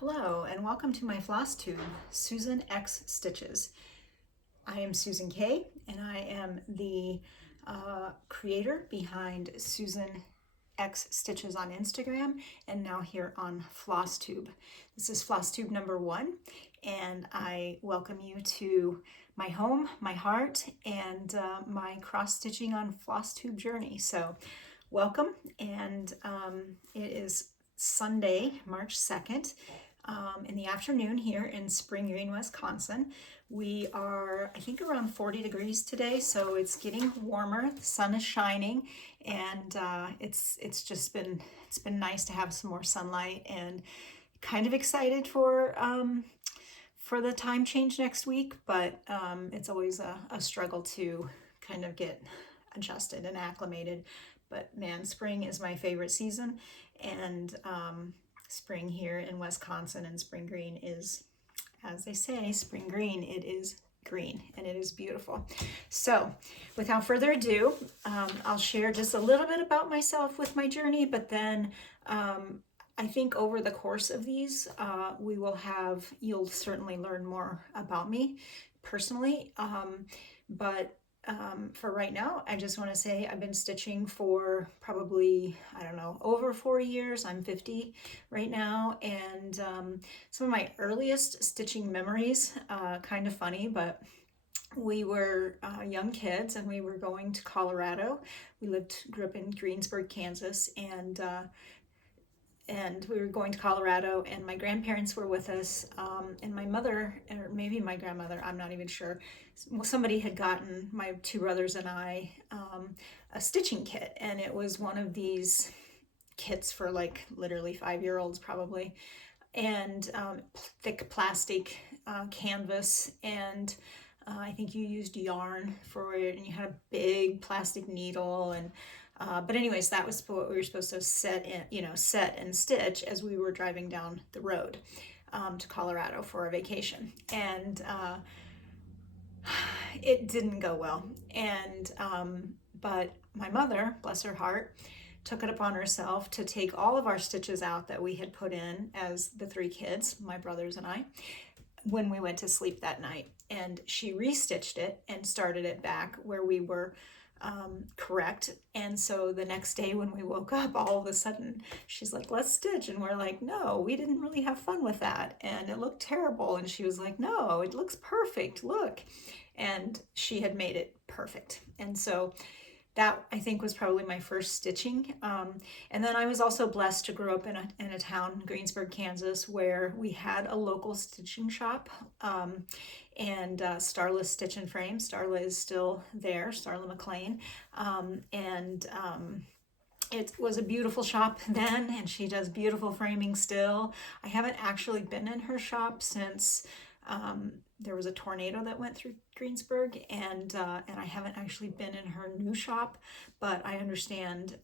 Hello and welcome to my Flosstube, Susan X Stitches. I am Susan K and I am the creator behind Susan X Stitches on Instagram and now here on Flosstube. This is Flosstube number 1 and I welcome you to my home, my heart, and my cross-stitching on Flosstube journey. So welcome, and it is Sunday, March 2nd. In the afternoon here in Spring Green, Wisconsin. We are, I think, around 40 degrees today, so it's getting warmer. The sun is shining, and it's been nice to have some more sunlight, and kind of excited for the time change next week. But it's always a struggle to kind of get adjusted and acclimated. But man, spring is my favorite season, and spring here in Wisconsin and spring green is, as they say, spring green, it is green and it is beautiful. So without further ado, I'll share just a little bit about myself with my journey, but then I think over the course of these, you'll certainly learn more about me personally, but for right now, I just want to say I've been stitching for probably, I don't know, over 4 years. I'm 50 right now, and some of my earliest stitching memories, kind of funny, but we were young kids and we were going to Colorado. Grew up in Greensburg, Kansas, and we were going to Colorado, and my grandparents were with us, and my mother, or maybe my grandmother, I'm not even sure, somebody had gotten my two brothers and I a stitching kit, and it was one of these kits for like literally 5-year-olds probably, and thick plastic canvas, and I think you used yarn for it, and you had a big plastic needle, and but anyways, that was what we were supposed to set and stitch as we were driving down the road to Colorado for our vacation. And it didn't go well. And but my mother, bless her heart, took it upon herself to take all of our stitches out that we had put in as the 3 kids, my brothers and I, when we went to sleep that night. And she restitched it and started it back where we were correct. And so the next day when we woke up, all of a sudden she's like, let's stitch, and we're like, no, we didn't really have fun with that and it looked terrible. And she was like, no, it looks perfect, look. And she had made it perfect. And so that, I think, was probably my first stitching. And then I was also blessed to grow up in a town, Greensburg, Kansas, where we had a local stitching shop, and Starla's Stitch and Frame. Starla is still there, Starla McLean. It was a beautiful shop then, and she does beautiful framing still. I haven't actually been in her shop since there was a tornado that went through Greensburg, and I haven't actually been in her new shop, but I understand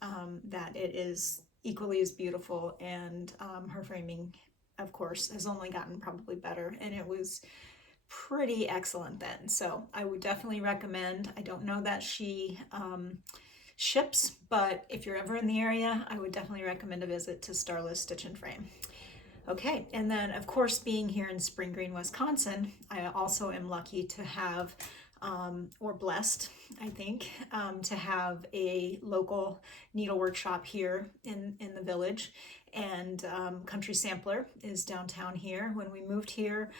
that it is equally as beautiful, and her framing, of course, has only gotten probably better, and it was pretty excellent then. So I would definitely recommend. I don't know that she ships, but if you're ever in the area, I would definitely recommend a visit to Starla's Stitch and Frame. Okay, and then of course, being here in Spring Green, Wisconsin, I also am lucky to have, or blessed, I think, to have a local needlework shop here in the village. And Country Sampler is downtown here. When we moved here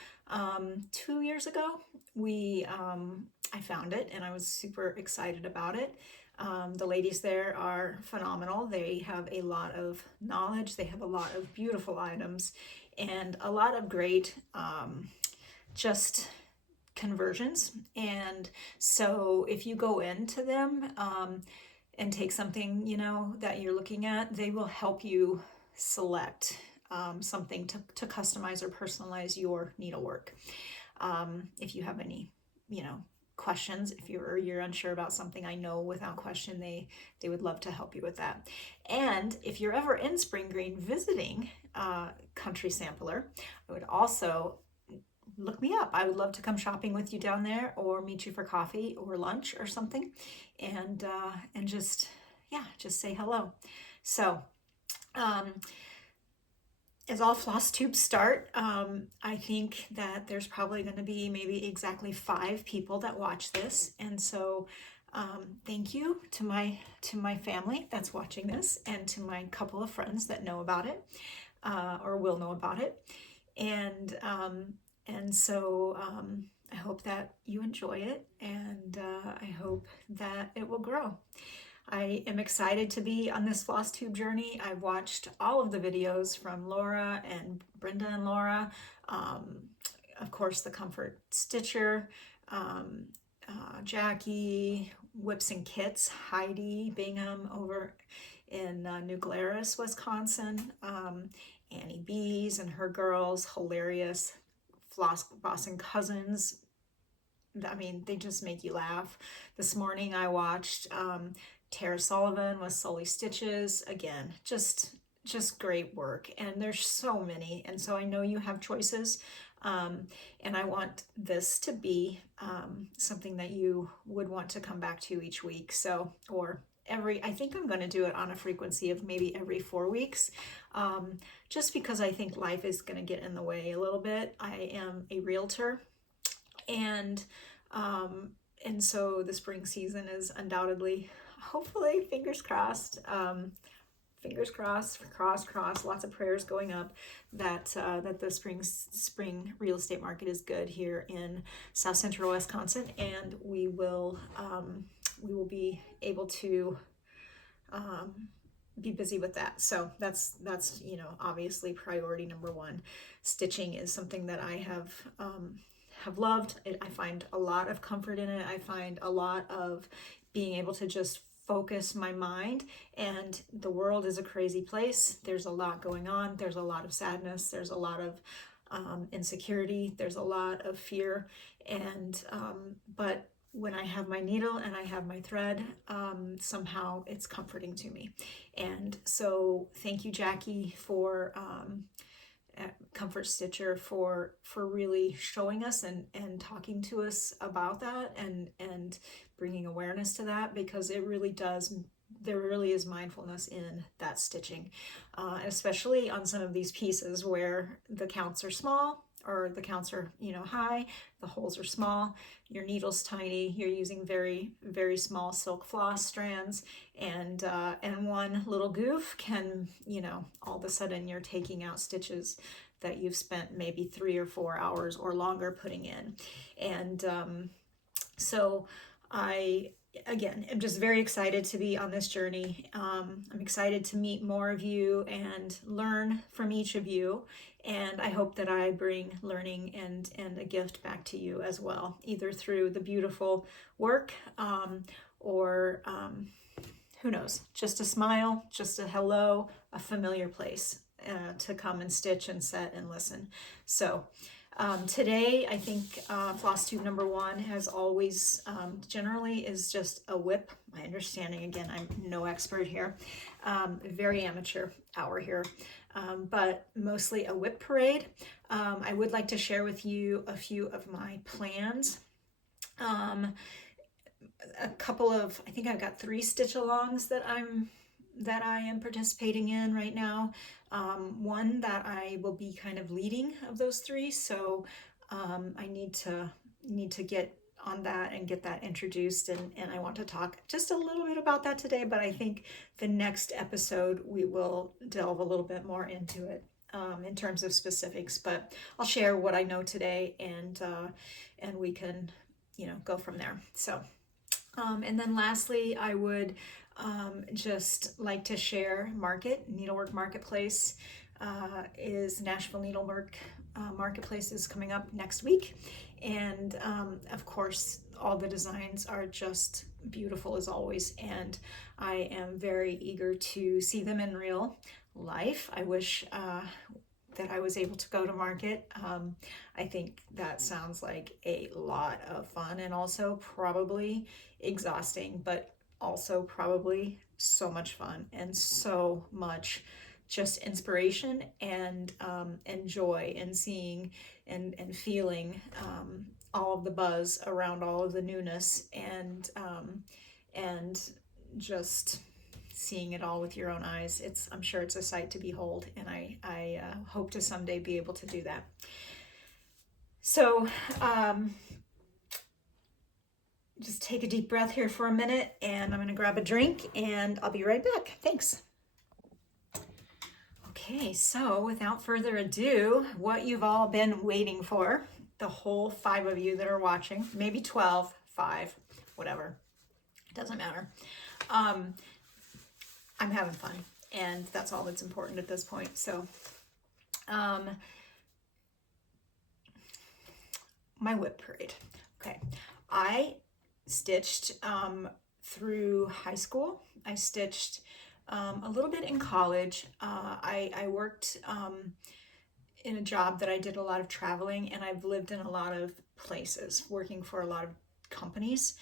2 years ago, I found it and I was super excited about it. The ladies there are phenomenal. They have a lot of knowledge. They have a lot of beautiful items and a lot of great just conversions. And so if you go into them and take something, that you're looking at, they will help you select something to customize or personalize your needlework. If you have any, questions, if you're unsure about something, I know without question they would love to help you with that. And if you're ever in Spring Green visiting Country Sampler, I would also look me up. I would love to come shopping with you down there, or meet you for coffee or lunch or something, and just say hello. So as all floss tubes start, I think that there's probably going to be maybe exactly 5 people that watch this, and so thank you to my family that's watching this, and to my couple of friends that know about it, or will know about it, and so I hope that you enjoy it, and I hope that it will grow. I am excited to be on this floss tube journey. I've watched all of the videos from Laura and Brenda and Laura, of course the Comfort Stitcher, Jackie, Whips and Kits, Heidi Bingham over in New Glarus, Wisconsin, Annie Bees and her girls, hilarious, Floss Boss and Cousins. I mean, they just make you laugh. This morning I watched Tara Sullivan with Sully Stitches. Again, just great work. And there's so many. And so I know you have choices. And I want this to be something that you would want to come back to each week. So, or I think I'm going to do it on a frequency of maybe every 4 weeks, just because I think life is going to get in the way a little bit. I am a realtor, and so the spring season is undoubtedly, hopefully, fingers crossed, cross, lots of prayers going up that the spring real estate market is good here in South Central Wisconsin, and we will be able to be busy with that. So that's obviously priority number 1. Stitching is something that I have loved. I find a lot of comfort in it. I find a lot of being able to just focus my mind, and the world is a crazy place. There's a lot going on. There's a lot of sadness. There's a lot of insecurity. There's a lot of fear, and but when I have my needle and I have my thread, somehow it's comforting to me. And so thank you, Jackie, for Comfort Stitcher, for really showing us and talking to us about that, and bringing awareness to that, because it really does, there really is mindfulness in that stitching, especially on some of these pieces where the counts are small, or the counts are high, the holes are small, your needle's tiny, you're using very, very small silk floss strands, and one little goof can, all of a sudden you're taking out stitches that you've spent maybe 3 or 4 hours or longer putting in. And so I, again, am just very excited to be on this journey. I'm excited to meet more of you and learn from each of you. And I hope that I bring learning and a gift back to you as well, either through the beautiful work, or who knows, just a smile, just a hello, a familiar place to come and stitch and set and listen. So today, I think floss tube number 1, as always, generally is just a whip. My understanding, again, I'm no expert here, very amateur hour here, but mostly a whip parade. I would like to share with you a few of my plans. A couple of, I think I've got 3 stitch alongs that I am participating in right now. One that I will be kind of leading of those 3, so I need to get on that and get that introduced, and I want to talk just a little bit about that today, but I think the next episode we will delve a little bit more into it in terms of specifics, but I'll share what I know today, and we can go from there. So and then lastly, I would just like to share Needlework Marketplace is Nashville Needlework Marketplace is coming up next week, and of course all the designs are just beautiful as always, and I am very eager to see them in real life. I wish that I was able to go to market. I think that sounds like a lot of fun, and also probably exhausting, but also probably so much fun and so much just inspiration and joy, and seeing and feeling all of the buzz around all of the newness, and just seeing it all with your own eyes. I'm sure it's a sight to behold, and I hope to someday be able to do that. So just take a deep breath here for a minute, and I'm going to grab a drink, and I'll be right back. Thanks. Okay, so without further ado, what you've all been waiting for, the whole 5 of you that are watching, maybe 12, 5, whatever, it doesn't matter. I'm having fun, and that's all that's important at this point. So my WIP parade. Okay, I stitched through high school. I stitched a little bit in college. I worked in a job that I did a lot of traveling, and I've lived in a lot of places, working for a lot of companies.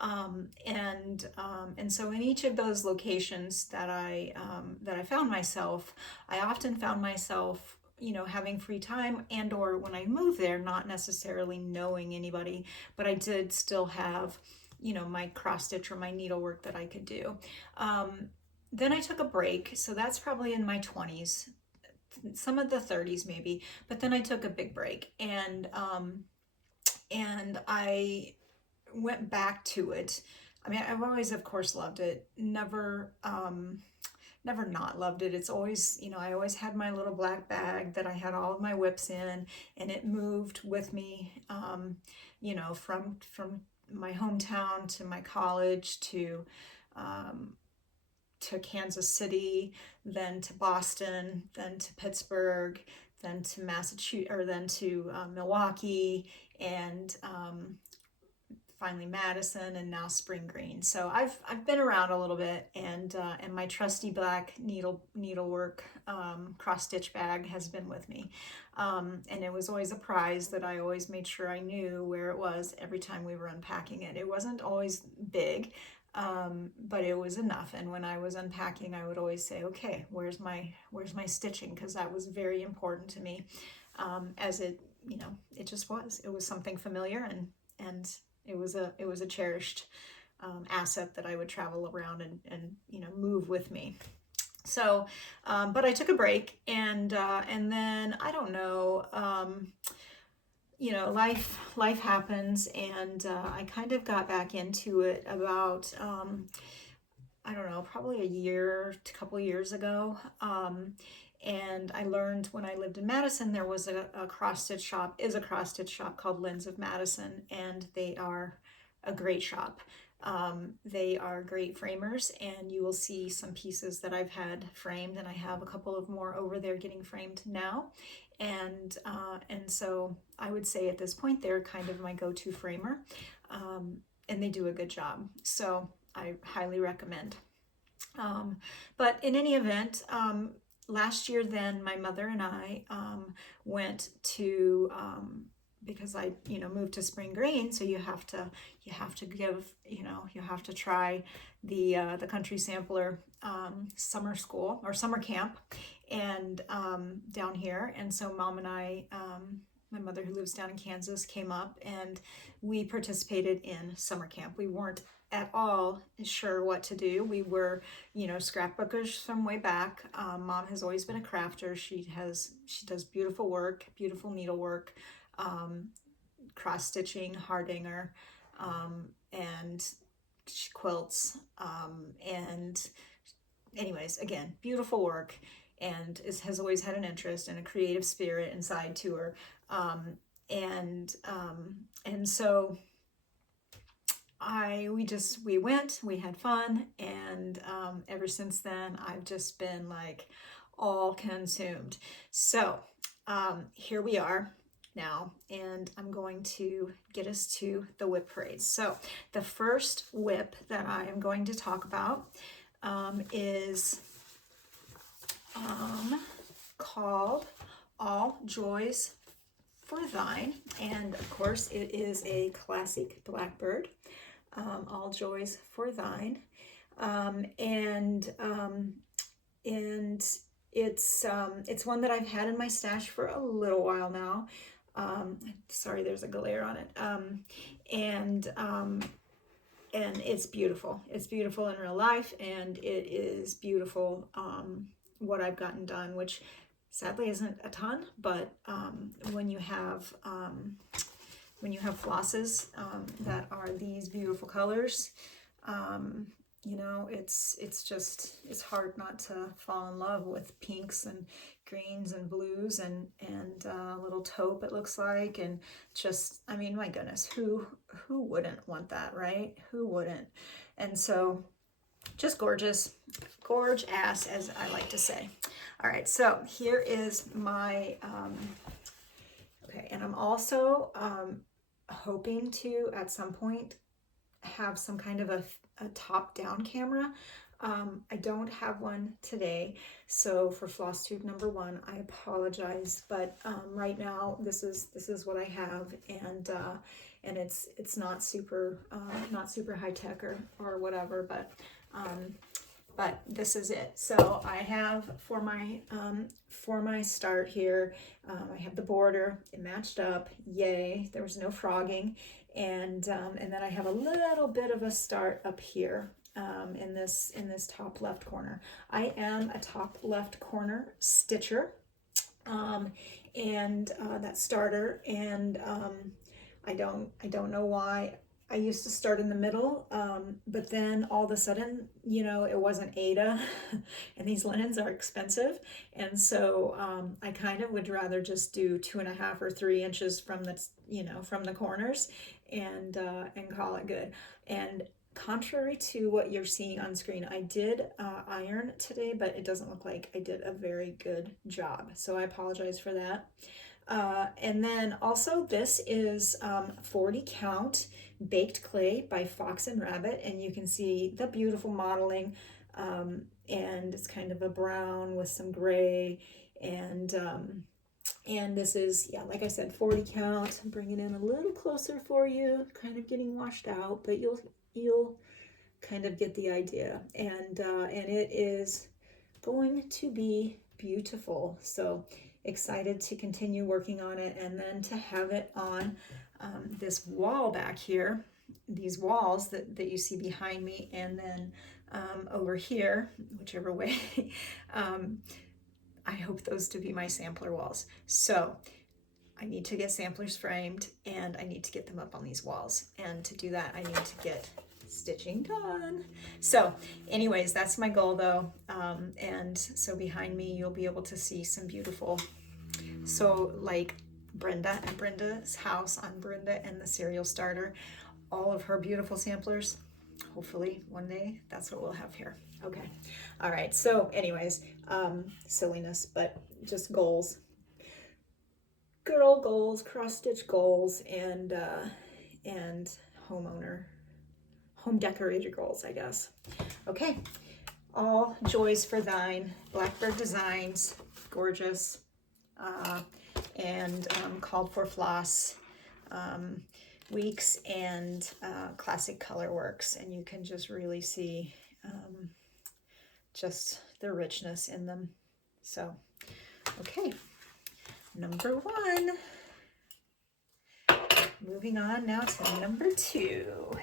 And so in each of those locations that I found myself, I often found myself, you know, having free time, and or when I moved there, not necessarily knowing anybody, but I did still have, you know, my cross stitch or my needlework that I could do. Then I took a break, so that's probably in my 20s, some of the 30s maybe, but then I took a big break, and I went back to it. I mean, I've always, of course, loved it. Never not loved it. It's always, you know, I always had my little black bag that I had all of my WIPs in, and it moved with me, you know, from my hometown to my college to Kansas City, then to Boston, then to Pittsburgh, then to Massachusetts, or then to Milwaukee, and finally Madison, and now Spring Green. So I've been around a little bit, and my trusty black needlework cross stitch bag has been with me, and it was always a prize that I always made sure I knew where it was every time we were unpacking it. It wasn't always big, but it was enough. And when I was unpacking, I would always say, okay, where's my stitching? Because that was very important to me, as it, you know, it was something familiar, and it was a cherished asset that I would travel around and you know, move with me. So, but I took a break, and then I don't know, you know, life happens, and I kind of got back into it about I don't know, probably a couple years ago. And I learned when I lived in Madison, there was a cross stitch shop called Lens of Madison, and they are a great shop. They are great framers, and you will see some pieces that I've had framed, and I have a couple of more over there getting framed now. And so I would say at this point, they're kind of my go-to framer, and they do a good job. So I highly recommend. But in any event, last year then my mother and I went to, because I, you know, moved to Spring Green, so you have to give, you know, you have to try the Country Sampler summer school or summer camp, and down here. And so Mom and I, my mother who lives down in Kansas, came up, and we participated in summer camp. We weren't at all sure what to do. We were, you know, scrapbookers from way back. Mom has always been a crafter. She does beautiful work, beautiful needlework, cross stitching, hardanger, and she quilts, and anyways, again, beautiful work, and has always had an interest and a creative spirit inside to her, and so we went, we had fun, and ever since then I've just been like all consumed. So here we are now, and I'm going to get us to the WIP parade. So the first WIP that I am going to talk about is called All Joys for Thine, and of course it is a classic Blackbird. All Joys for Thine, and it's one that I've had in my stash for a little while now. Sorry, there's a glare on it. And and it's beautiful. It's beautiful in real life, and it is beautiful what I've gotten done, which sadly isn't a ton, but when you have flosses that are these beautiful colors, you know, it's hard not to fall in love with pinks and greens and blues and a little taupe, it looks like, and just, I mean, my goodness, who wouldn't want that, right? Who wouldn't? And so just gorgeous, gorge-ass, as I like to say. All right, so here is my, okay, and I'm also hoping to, at some point, have some kind of a top-down camera. I don't have one today, so for Flosstube number 1, I apologize, but right now this is what I have, and it's not super high tech or whatever, but this is it. So I have for my start here, I have the border, it matched up, yay, there was no frogging, and then I have a little bit of a start up here in this top left corner. I am a top left corner stitcher, and that starter, and I don't know why. I used to start in the middle, but then all of a sudden, you know, it wasn't Ada, and these linens are expensive, and so I kind of would rather just do 2.5 or 3 inches from the, you know, from the corners, and call it good. And contrary to what you're seeing on screen, I did iron today, but it doesn't look like I did a very good job, so I apologize for that. And then also this is 40 count baked clay by Fox and Rabbit, and you can see the beautiful modeling, and it's kind of a brown with some gray, and this is, yeah, like I said, 40 count. I'm bringing it in a little closer for you, kind of getting washed out, but you'll kind of get the idea, and it is going to be beautiful. So excited to continue working on it, and then to have it on this wall back here, these walls that you see behind me, and then over here, whichever way, I hope those to be my sampler walls. So I need to get samplers framed, and I need to get them up on these walls, and to do that I need to get stitching done. So anyways, that's my goal though, and so behind me you'll be able to see some beautiful, so like Brenda and Brenda's house on Brenda and the Cereal Starter, all of her beautiful samplers. Hopefully one day that's what we'll have here. Okay, all right, so anyways, silliness, but just goals, girl goals, cross stitch goals, and home decorator goals, I guess. Okay, all joys for thine. Blackbird Designs, gorgeous, and called for floss, weeks, and classic color works, and you can just really see just the richness in them. So okay, number 1. Moving on now to number 2.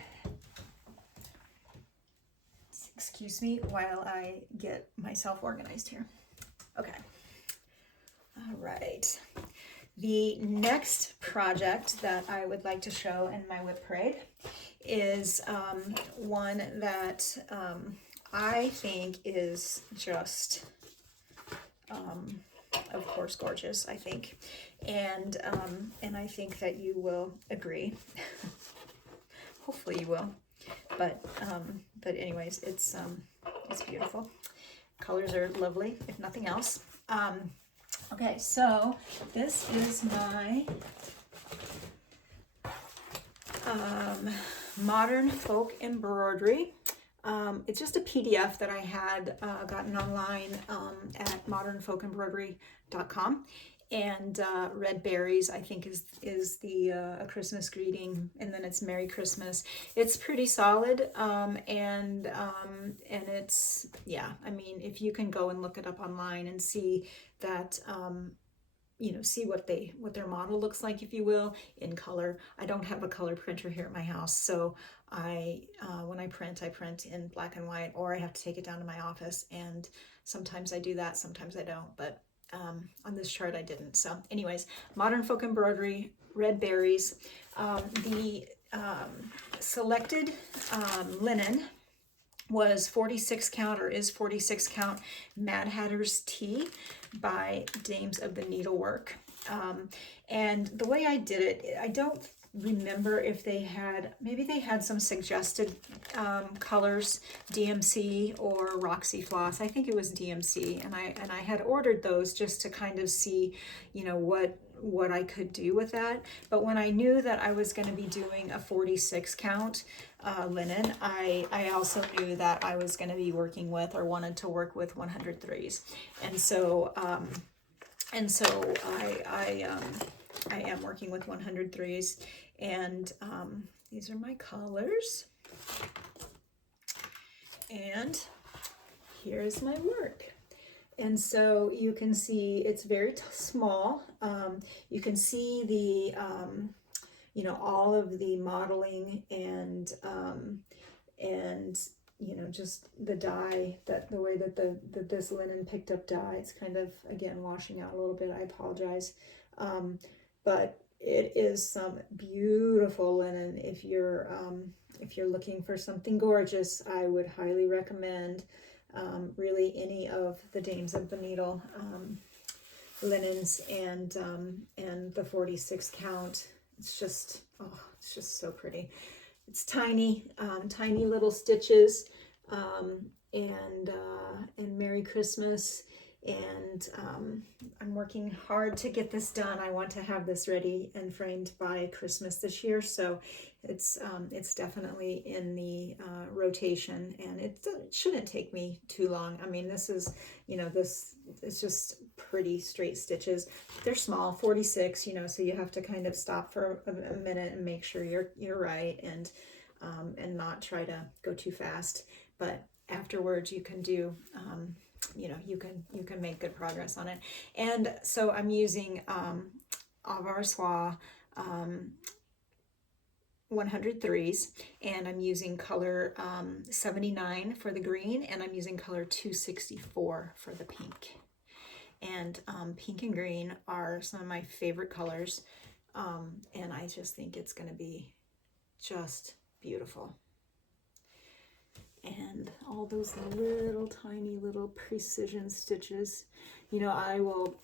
Excuse me while I get myself organized here. Okay. All right. The next project that I would like to show in my WIP Parade is one that I think is just, of course, gorgeous, I think. And I think that you will agree. Hopefully you will. But anyways, it's beautiful. Colors are lovely, if nothing else. Okay, so this is my Modern Folk Embroidery. It's just a PDF that I had gotten online at modernfolkembroidery.com. And Red Berries, I think, is the a Christmas greeting, and then it's Merry Christmas. It's pretty solid, and it's, yeah, I mean, if you can go and look it up online and see that you know, see what their model looks like, if you will, in color. I don't have a color printer here at my house, so when I print in black and white, or I have to take it down to my office, and sometimes I do that, sometimes I don't, but on this chart I didn't. So anyways, Modern Folk Embroidery, Red Berries. The selected linen was 46 count, or is 46 count, Mad Hatter's Tea by Dames of the Needlework. And the way I did it, I don't remember if they had, maybe they had some suggested colors, DMC or Roxy Floss. I think it was DMC, and I had ordered those just to kind of see, you know, what I could do with that. But when I knew that I was going to be doing a 46 count linen, I also knew that I was going to be working with, or wanted to work with, 103s, and so I am working with 103s, and these are my colors, and here's my work. And so you can see it's very small. You can see the you know, all of the modeling, and you know, just the dye, that the way that this linen picked up dye, it's kind of, again, washing out a little bit. I apologize, but it is some beautiful linen. If you're looking for something gorgeous, I would highly recommend really any of the Dames of the Needle linens, and the 46 count. It's just, oh, it's just so pretty. It's tiny, tiny little stitches, and Merry Christmas. And I'm working hard to get this done. I want to have this ready and framed by Christmas this year, so it's definitely in the rotation, and it shouldn't take me too long. I mean, this is, you know, this is just pretty straight stitches. They're small, 46, you know, so you have to kind of stop for a minute and make sure you're right, and not try to go too fast. But afterwards, you can do you know, you can make good progress on it. And so I'm using Avar Soie 103s, and I'm using color 79 for the green, and I'm using color 264 for the pink. And pink and green are some of my favorite colors, and I just think it's going to be just beautiful. And all those little tiny little precision stitches, you know,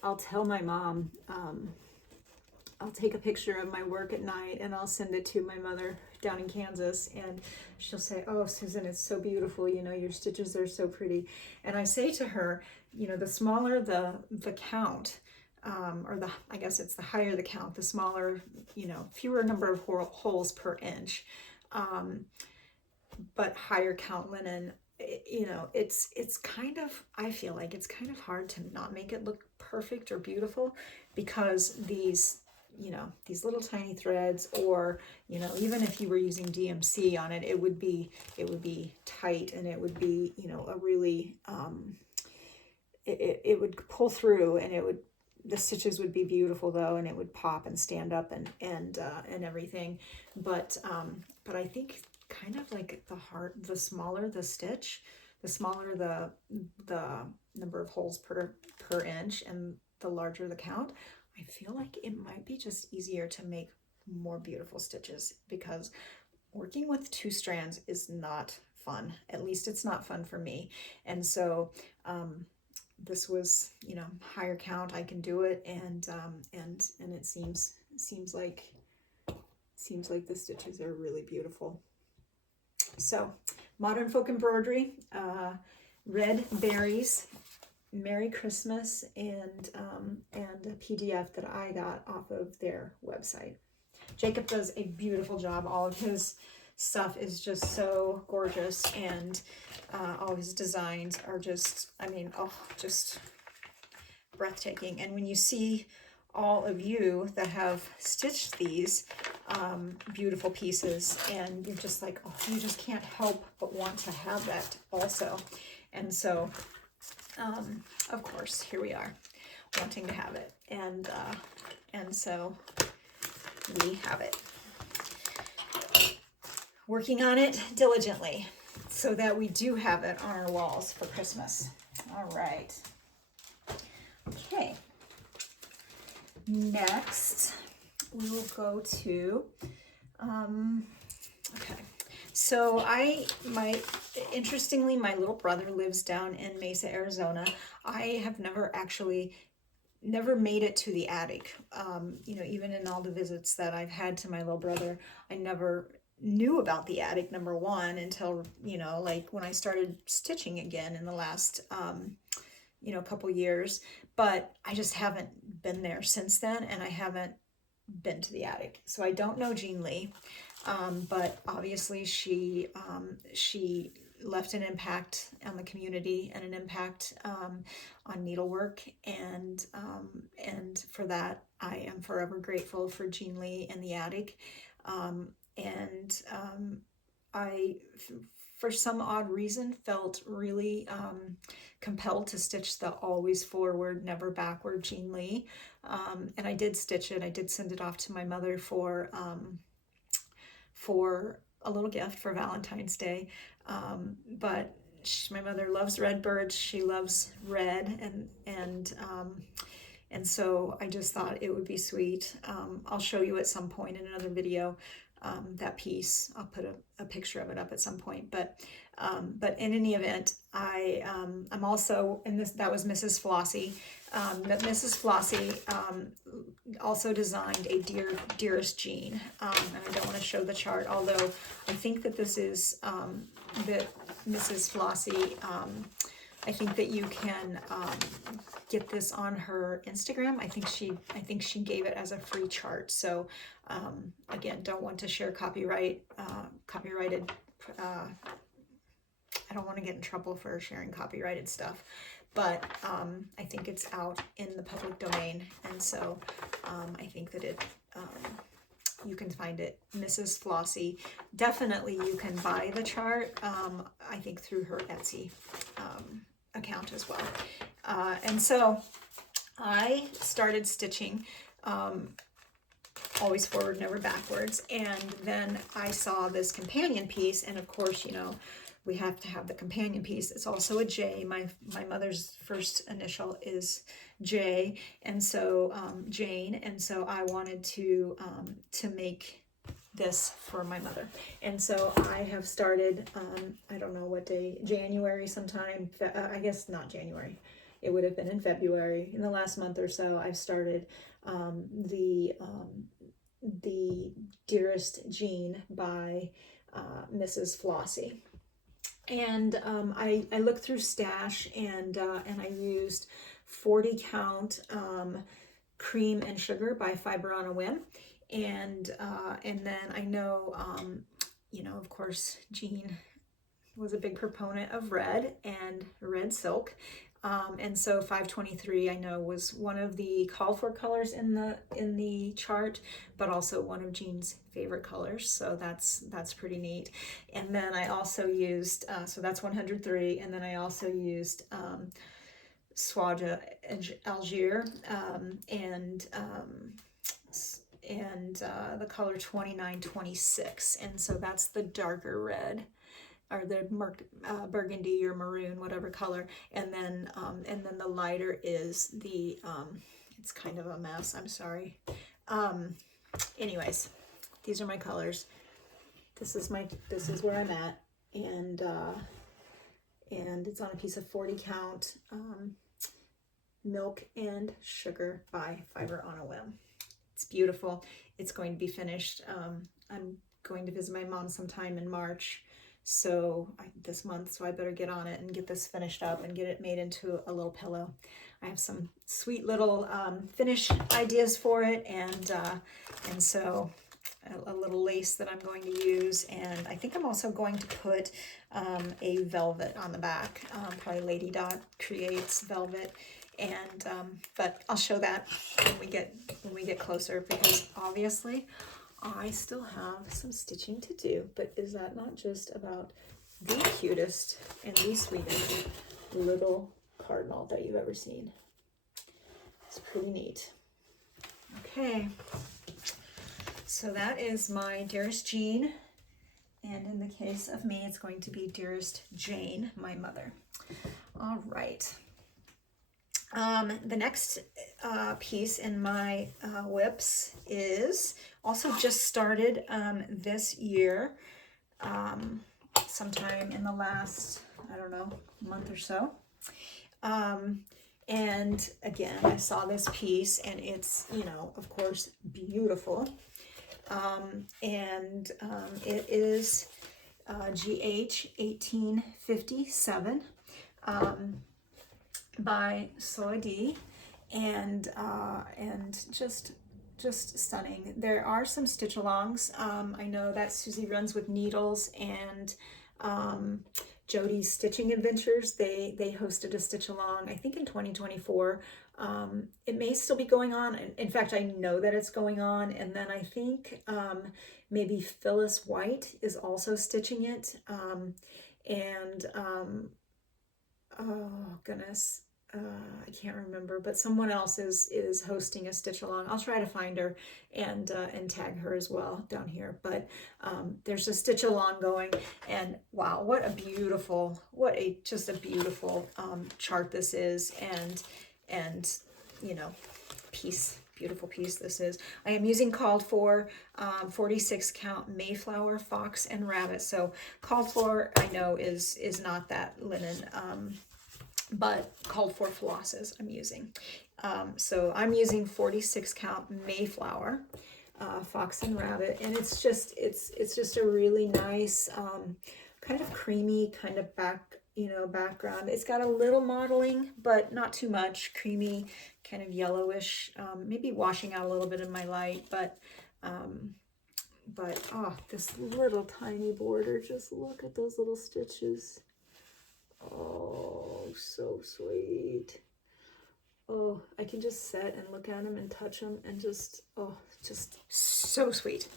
I'll tell my mom, I'll take a picture of my work at night and I'll send it to my mother down in Kansas, and she'll say, "Oh, Susan, it's so beautiful, you know, your stitches are so pretty." And I say to her, you know, the smaller the count, or I guess it's the higher the count, the smaller, you know, fewer number of holes per inch, but higher count linen, you know, it's kind of, I feel like it's kind of hard to not make it look perfect or beautiful, because these, you know, these little tiny threads, or, you know, even if you were using DMC on it, it would be tight, and it would be, you know, a really, it would pull through, and the stitches would be beautiful though, and it would pop and stand up and everything. But I think kind of like the smaller the stitch, the smaller the number of holes per inch, and the larger the count, I feel like it might be just easier to make more beautiful stitches, because working with 2 strands is not fun. At least it's not fun for me. And so this was, you know, higher count, I can do it, and it seems like the stitches are really beautiful. So Modern Folk Embroidery, Red Berries, Merry Christmas, and a PDF that I got off of their website. Jacob does a beautiful job. All of his stuff is just so gorgeous, and all his designs are just, I mean, oh, just breathtaking. And when you see all of you that have stitched these beautiful pieces, and you're just like, oh, you just can't help but want to have that also. And so of course, here we are. wanting to have it. And so we have it. Working on it diligently so that we do have it on our walls for Christmas. All right. Okay. Next, we will go to, okay. So interestingly, my little brother lives down in Mesa, Arizona. I have never made it to the attic. You know, even in all the visits that I've had to my little brother, I never knew about the attic, number one, until, you know, like when I started stitching again in the last, you know, couple years. But I just haven't been there since then, and I haven't been to the attic. So I don't know Jean Lee, but obviously she left an impact on the community and an impact on needlework, and for that I am forever grateful for Jean Lee and the attic. I, for some odd reason, felt really compelled to stitch the always forward, never backward Jean Lee. And I did stitch it. I did send it off to my mother for a little gift for Valentine's Day. But my mother loves red birds. She loves red, and so I just thought it would be sweet. I'll show you at some point in another video that piece. I'll put a picture of it up at some point. But in any event, I'm also, and that was Mrs. Flossy. Mrs. Flossy also designed a Dearest jean, and I don't want to show the chart, although I think that this is that Mrs. Flossy. I think that you can get this on her Instagram. I think she gave it as a free chart. So again, don't want to share copyrighted. I don't want to get in trouble for sharing copyrighted stuff, but I think it's out in the public domain, and so I think that you can find it, Mrs. Flossy. Definitely you can buy the chart, I think through her Etsy account as well. And so I started stitching always forward, never backwards, and then I saw this companion piece, and of course, you know, we have to have the companion piece. It's also a J. My mother's first initial is J, and so Jane, and so I wanted to make this for my mother. And so I have started, I don't know what day, January sometime, I guess not January, it would have been in February. In the last month or so, I've started the Dearest jean by Mrs. Flossy. And I looked through Stash, and I used 40 count Cream and Sugar by Fiber on a Whim, and then I know you know, of course, Jean was a big proponent of red and red silk, and so 523 I know was one of the call for colors in the chart, but also one of Jean's favorite colors, so that's pretty neat. And then I also used so that's 103, and then I also used Soed Algier and the color 2926, and so that's the darker red, or the burgundy or maroon, whatever color, and then the lighter is the it's kind of a mess, I'm sorry. Anyways, these are my colors. This is where I'm at, and it's on a piece of 40 count Milk and Sugar by Fiber on a Whim. It's beautiful. It's going to be finished. I'm going to visit my mom sometime in March, this month, so I better get on it and get this finished up and get it made into a little pillow. I have some sweet little finish ideas for it, and so a little lace that I'm going to use, and I think I'm also going to put a velvet on the back, probably Lady Dot Creates velvet, and but I'll show that when we get closer, because obviously I still have some stitching to do. But is that not just about the cutest and the sweetest little cardinal that you've ever seen? It's pretty neat. Okay, so that is my Dearest Jean, and in the case of me, it's going to be Dearest Jane, my mother. All right. The next piece in my WIPs is also just started this year, sometime in the last, I don't know, month or so. And again, I saw this piece and it's, you know, of course, beautiful. It is GH 1857 by Soed Idee, and just stunning. There are some stitch alongs. I know that Susie runs with Needles, and Jody's Stitching Adventures, they hosted a stitch along, I think in 2024. It may still be going on. In fact, I know that it's going on. And then I think maybe Phyllis White is also stitching it. Oh goodness, I can't remember, but someone else is hosting a stitch along. I'll try to find her and tag her as well down here. But there's a stitch along going, and wow, what a beautiful, just a beautiful chart this is, and you know, beautiful piece this is. I am using called for 46 count Mayflower, Fox, and Rabbit. So called for, I know, is not that linen, but called for flosses I'm using. So I'm using 46 count Mayflower, Fox and Rabbit, and it's just a really nice kind of creamy kind of background. It's got a little modeling, but not too much. Creamy, kind of yellowish, maybe washing out a little bit of my light, but oh, this little tiny border, just look at those little stitches. Oh, so sweet. Oh, I can just sit and look at them and touch them and just, oh, just so sweet.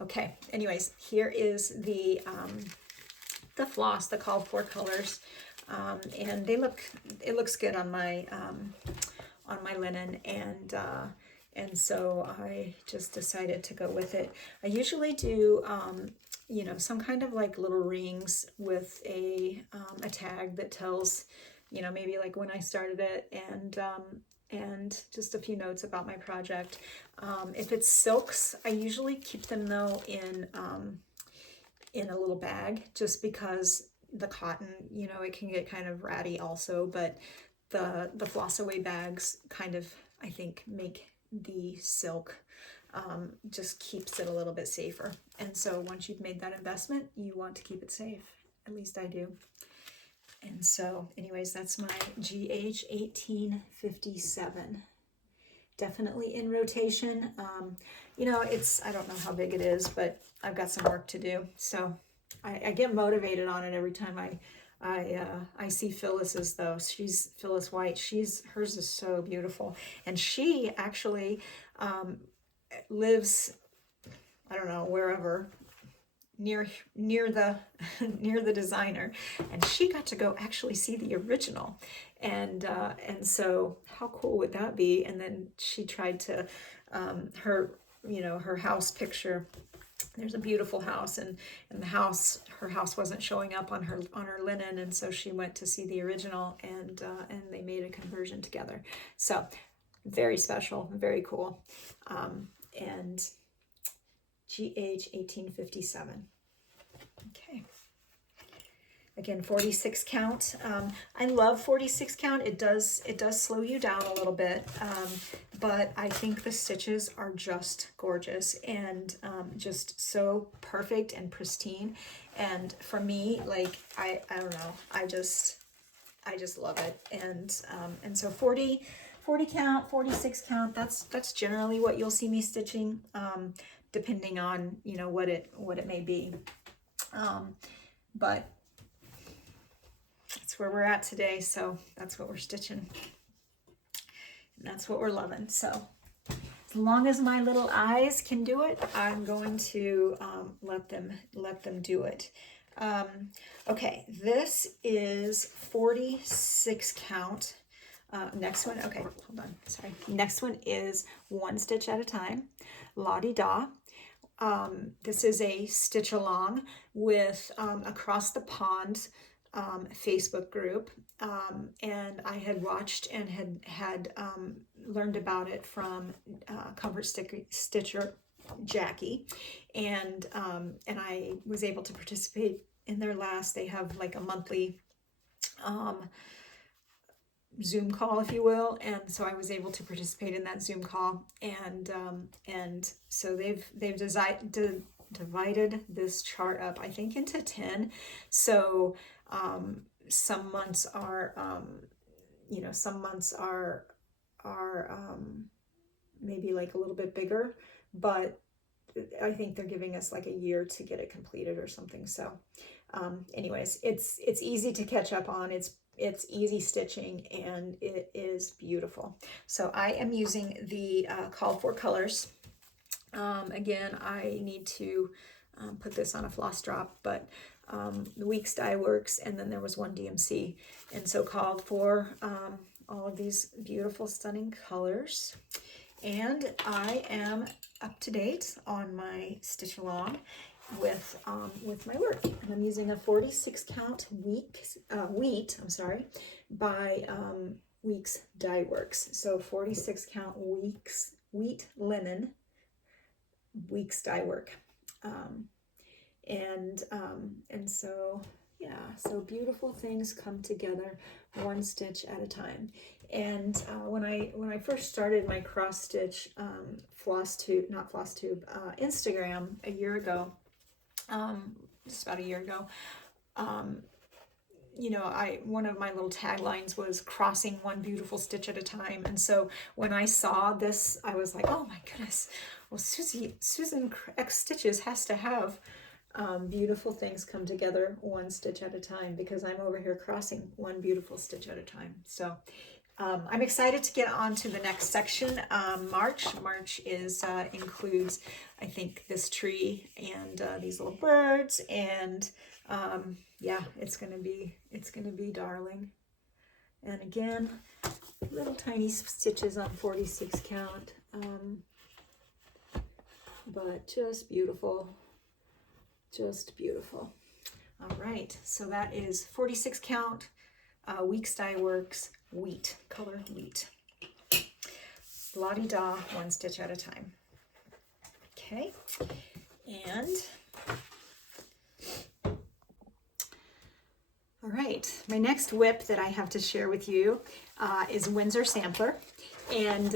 Okay, anyways, here is the floss, the called for colors, and it looks good on my linen, and so I just decided to go with it. I usually do you know, some kind of like little rings with a tag that tells, you know, maybe like when I started it, and just a few notes about my project. If it's silks, I usually keep them though in a little bag, just because the cotton, you know, it can get kind of ratty also, but the floss away bags kind of, I think, make the silk just keeps it a little bit safer. And so once you've made that investment, you want to keep it safe. At least I do. And so anyways, that's my GH 1857. Definitely in rotation. You know, I don't know how big it is, but I've got some work to do. So I get motivated on it every time I see Phyllis's though. She's Phyllis White. Hers is so beautiful. And she actually lives, I don't know, wherever, near the designer, and she got to go actually see the original, and so how cool would that be? And then she tried to her house picture. There's a beautiful house, and her house wasn't showing up on her linen, and so she went to see the original, and they made a conversion together. So very special, very cool. And GH 1857. Okay. Again, 46 count. I love 46 count. It does slow you down a little bit, but I think the stitches are just gorgeous, and just so perfect and pristine. And for me, like, I don't know, I just love it. And so 40 count, 46 count, that's generally what you'll see me stitching, depending on, you know, what it may be. But that's where we're at today, so that's what we're stitching, and that's what we're loving. So as long as my little eyes can do it, I'm going to let them do it. Okay, this is 46 count Next one, okay, hold on, sorry. Next one is One Stitch at a Time, La Di Da. This is a stitch along with Across the Pond Facebook group, and I had watched and had learned about it from Comfort Stitcher Jackie, and I was able to participate in their last. They have like a monthly Zoom call, if you will, and so I was able to participate in that Zoom call, and so they've divided this chart up, I think, into 10. So some months are maybe like a little bit bigger, but I think they're giving us like a year to get it completed or something. So anyways, it's easy to catch up on. It's easy stitching and it is beautiful. So I am using the called for colors. Again, I need to put this on a floss drop, but the Weeks Die Works, and then there was one DMC, and so called for all of these beautiful, stunning colors. And I am up to date on my stitch along with my work, and I'm using a 46 count wheat by Weeks Die Works. So 46 count wheat linen Weeks Die Work, and so yeah, so beautiful things come together one stitch at a time. And when I first started my cross stitch Flosstube Instagram a year ago, just about a year ago, you know, one of my little taglines was crossing one beautiful stitch at a time. And so when I saw this, I was like, oh my goodness, well, Susan X Stitches has to have beautiful things come together one stitch at a time, because I'm over here crossing one beautiful stitch at a time. So I'm excited to get on to the next section. March is includes, I think, this tree and these little birds, and yeah, it's gonna be darling. And again, little tiny stitches on 46 count, but just beautiful, just beautiful. All right, so that is 46 count Weeks Die Works wheat, color wheat. La-di-da, one stitch at a time. Okay, and all right, my next WIP that I have to share with you is Windsor Sampler, and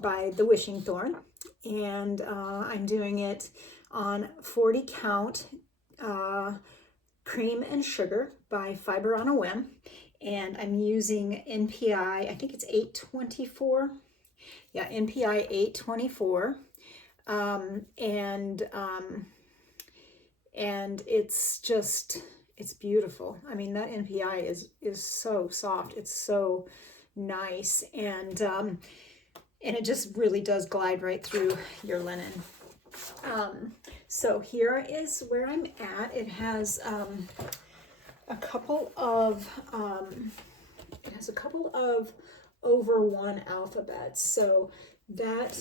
by the Wishing Thorn, and I'm doing it on 40 count Cream and Sugar by Fiber on a Whim, and I'm using NPI, I think it's 824, yeah, NPI 824, and it's just, it's beautiful. I mean, that NPI is so soft, it's so nice, and it just really does glide right through your linen. So here is where I'm at. It has a couple of over one alphabets. So that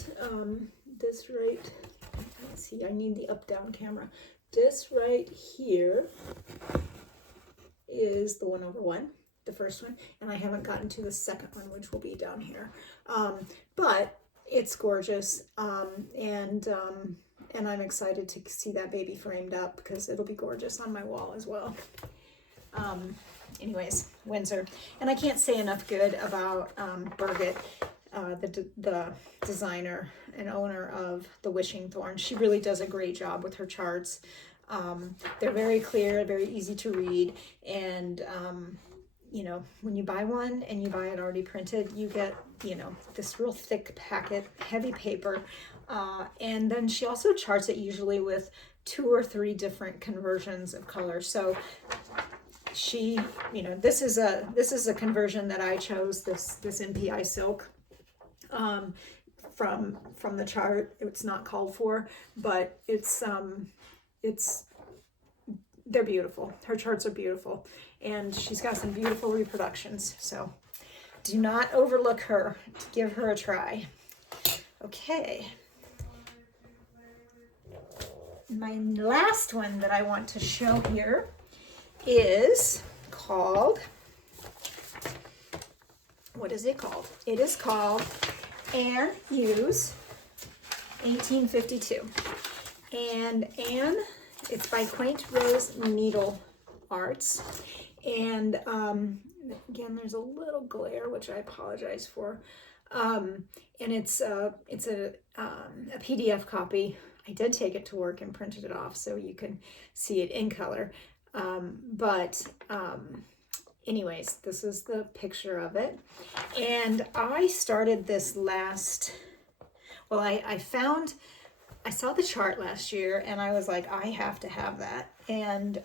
this right, let's see, I need the up down camera. This right here is the 1 over 1, the first one, and I haven't gotten to the second one, which will be down here. But it's gorgeous, and I'm excited to see that baby framed up, because it'll be gorgeous on my wall as well. Anyways, Windsor, and I can't say enough good about Birgit, the designer and owner of the Wishing Thorn. She really does a great job with her charts. They're very clear, very easy to read, and you know, when you buy one and you buy it already printed, you get, you know, this real thick packet, heavy paper, and then she also charts it usually with 2 or 3 different conversions of color. So she, you know, this is a conversion that I chose, this NPI silk, from the chart. It's not called for, but they're beautiful. Her charts are beautiful, and she's got some beautiful reproductions. So do not overlook her. Give her a try. Okay. My last one that I want to show here is called, what is it called? It is called Anne Hughes, 1852. And Anne, it's by Quaint Rose Needle Arts. And again, there's a little glare, which I apologize for. And it's a PDF copy. I did take it to work and printed it off so you can see it in color. Anyways, this is the picture of it. And I started this last, well, I saw the chart last year and I was like, I have to have that. And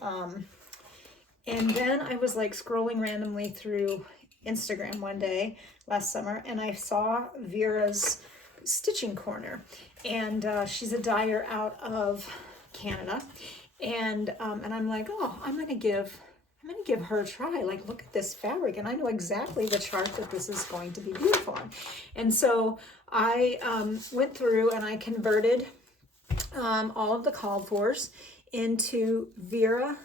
then I was like scrolling randomly through Instagram one day last summer and I saw Vera's Stitching Corner. And she's a dyer out of Canada. And I'm like, oh, I'm gonna give her a try. Like, look at this fabric. And I know exactly the chart that this is going to be beautiful on. And so I went through and I converted all of the called fors into Vera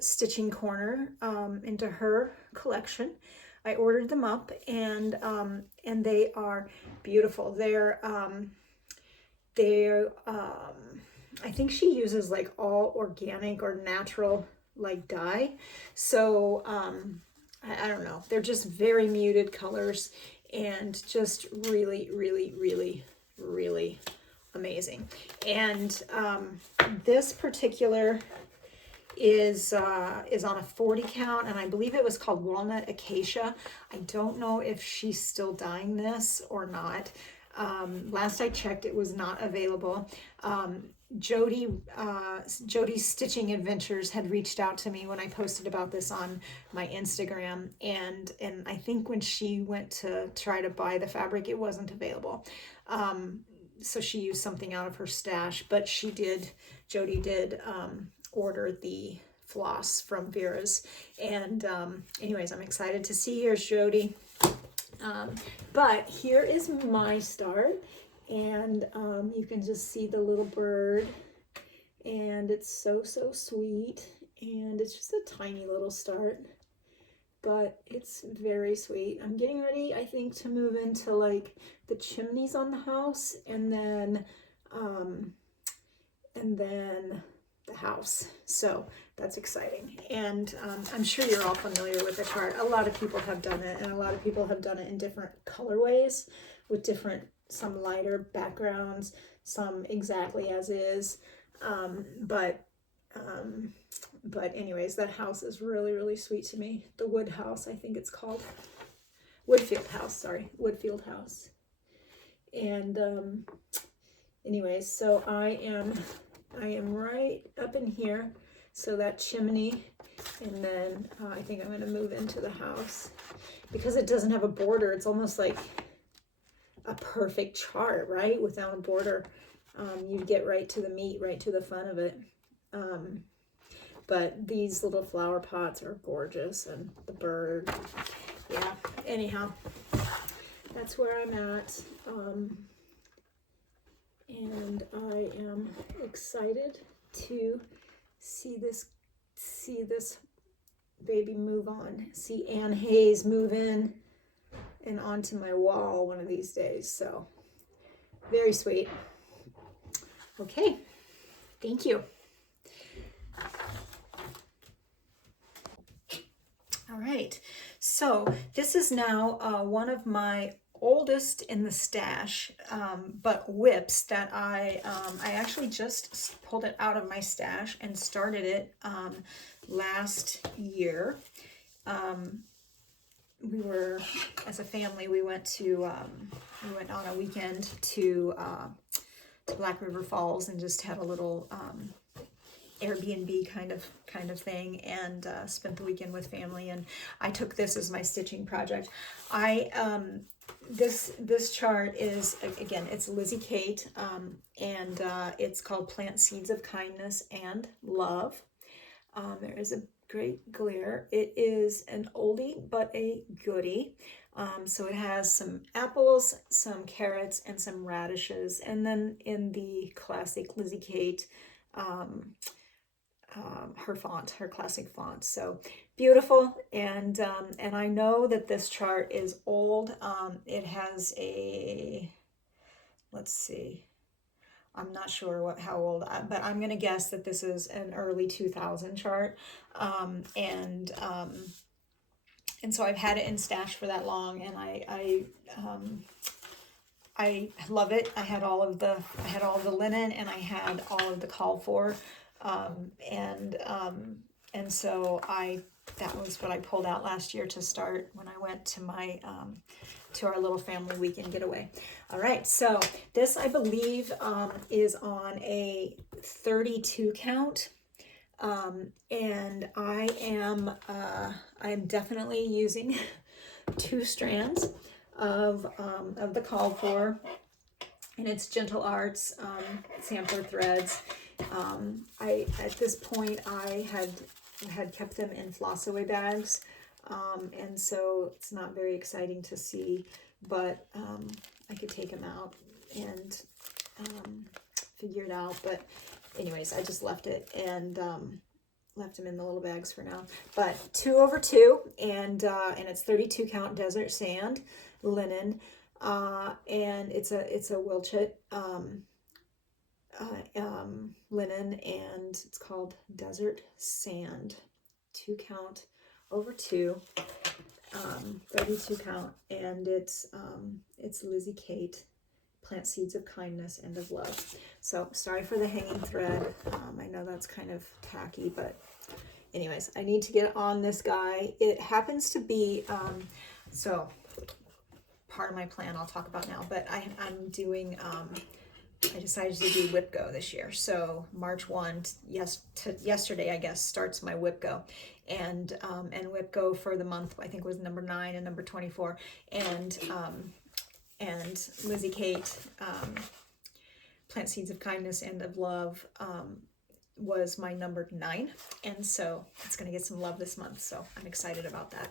Stitching Corner into her collection. I ordered them up and they are beautiful. I think she uses like all organic or natural like dye. So I don't know. They're just very muted colors and just really, really, really, really amazing. And this particular is on a 40 count, and I believe it was called Walnut Acacia. I don't know if she's still dyeing this or not. Last I checked, it was not available. Jody's Stitching Adventures had reached out to me when I posted about this on my Instagram, and I think when she went to try to buy the fabric, it wasn't available. So she used something out of her stash, but Jody did order the floss from Vera's. And anyways, I'm excited to see. Here's Jody. But here is my start, and you can just see the little bird, and it's so sweet, and it's just a tiny little start, but it's very sweet. I'm getting ready, I think, to move into like the chimneys on the house, and then the house. So that's exciting. And I'm sure you're all familiar with the chart. A lot of people have done it, and a lot of people have done it in different colorways with some lighter backgrounds, some exactly as is. But anyways, that house is really, really sweet to me. The Wood House, I think it's called. Woodfield House. And anyways, so I am right up in here, so that chimney, and then I think I'm going to move into the house. Because it doesn't have a border, it's almost like a perfect chart, right? Without a border, you'd get right to the meat, right to the fun of it. But these little flower pots are gorgeous, and the bird, yeah. Anyhow, that's where I'm at. And I am excited to see this baby move on. See Anne Hayes move in and onto my wall one of these days. So very sweet. Okay, thank you. All right, so this is now one of my oldest in the stash, but whips that I actually just pulled it out of my stash and started it last year. We were, as a family, we went on a weekend to Black River Falls and just had a little Airbnb kind of thing, and spent the weekend with family. And I took this as my stitching project. This chart is, again, it's Lizzy Kate, and it's called Plant Seeds of Kindness and Love. There is a great glare. It is an oldie but a goodie. So it has some apples, some carrots, and some radishes, and then in the classic Lizzy Kate, her classic font. So beautiful, and I know that this chart is old. It has a, let's see, I'm not sure how old, but I'm gonna guess that this is an early 2000 chart, and so I've had it in stash for that long, and I love it. I had all of the linen, and I had all of the called for, and so that was what I pulled out last year to start when I went to my to our little family weekend getaway. All right, so this I believe is on a 32 count. And I am definitely using 2 strands of the called for, and it's Gentle Arts sampler threads. At this point I had kept them in Flossaway bags, and so it's not very exciting to see, but I could take them out and figure it out. But anyways, I just left it and left them in the little bags for now. But 2/2, and it's 32 count desert sand linen, and it's a Wilchet linen, and it's called Desert Sand. 2 count over 2, 32 count, and it's Lizzy Kate, Plant Seeds of Kindness and of Love. So sorry for the hanging thread. I know that's kind of tacky, but anyways, I need to get on this guy. It happens to be, so part of my plan I'll talk about now, but I'm doing, I decided to do WIPGO this year. So March 1, yesterday, I guess, starts my WIPGO. And WIPGO for the month, I think, was number 9 and number 24. And Lizzy Kate, Plant Seeds of Kindness and of Love, was my number 9. And so it's going to get some love this month. So I'm excited about that.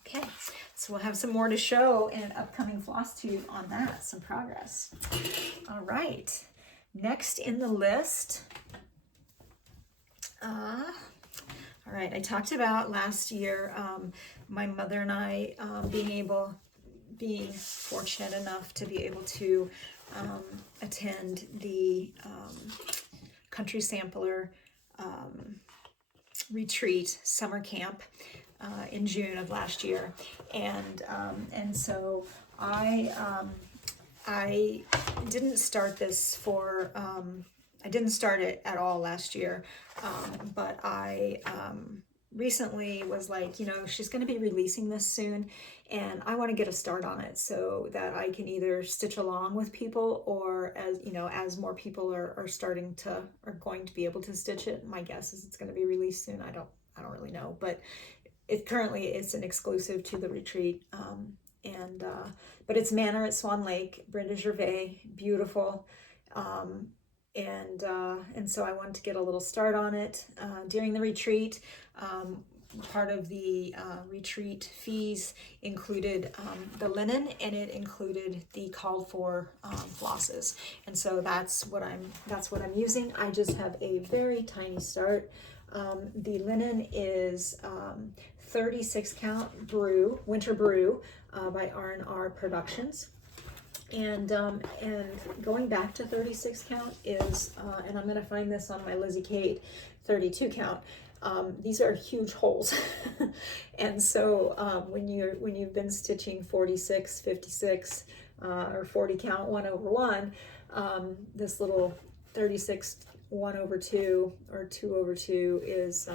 Okay, so we'll have some more to show in an upcoming Flosstube on that, some progress. All right, next in the list, all right, I talked about last year my mother and I being fortunate enough to be able to attend the Country Sampler retreat summer camp in June of last year, and so I didn't start this for I didn't start it at all last year, but I recently was like, you know, she's going to be releasing this soon, and I want to get a start on it so that I can either stitch along with people, or as you know, as more people are going to be able to stitch it. My guess is it's going to be released soon. I don't really know, but it's an exclusive to the retreat, but it's Manor at Swan Lake, Brenda Gervais, beautiful, and so I wanted to get a little start on it during the retreat. Part of the retreat fees included the linen, and it included the called for flosses, and so that's what I'm using. I just have a very tiny start. The linen is 36 count brew, winter brew, by R&R Productions, and going back to 36 count is and I'm going to find this on my Lizzy Kate 32 count. These are huge holes, and so when you've been stitching 46, 56, or 40 count 1/1, this little 36 1/2 or 2/2 is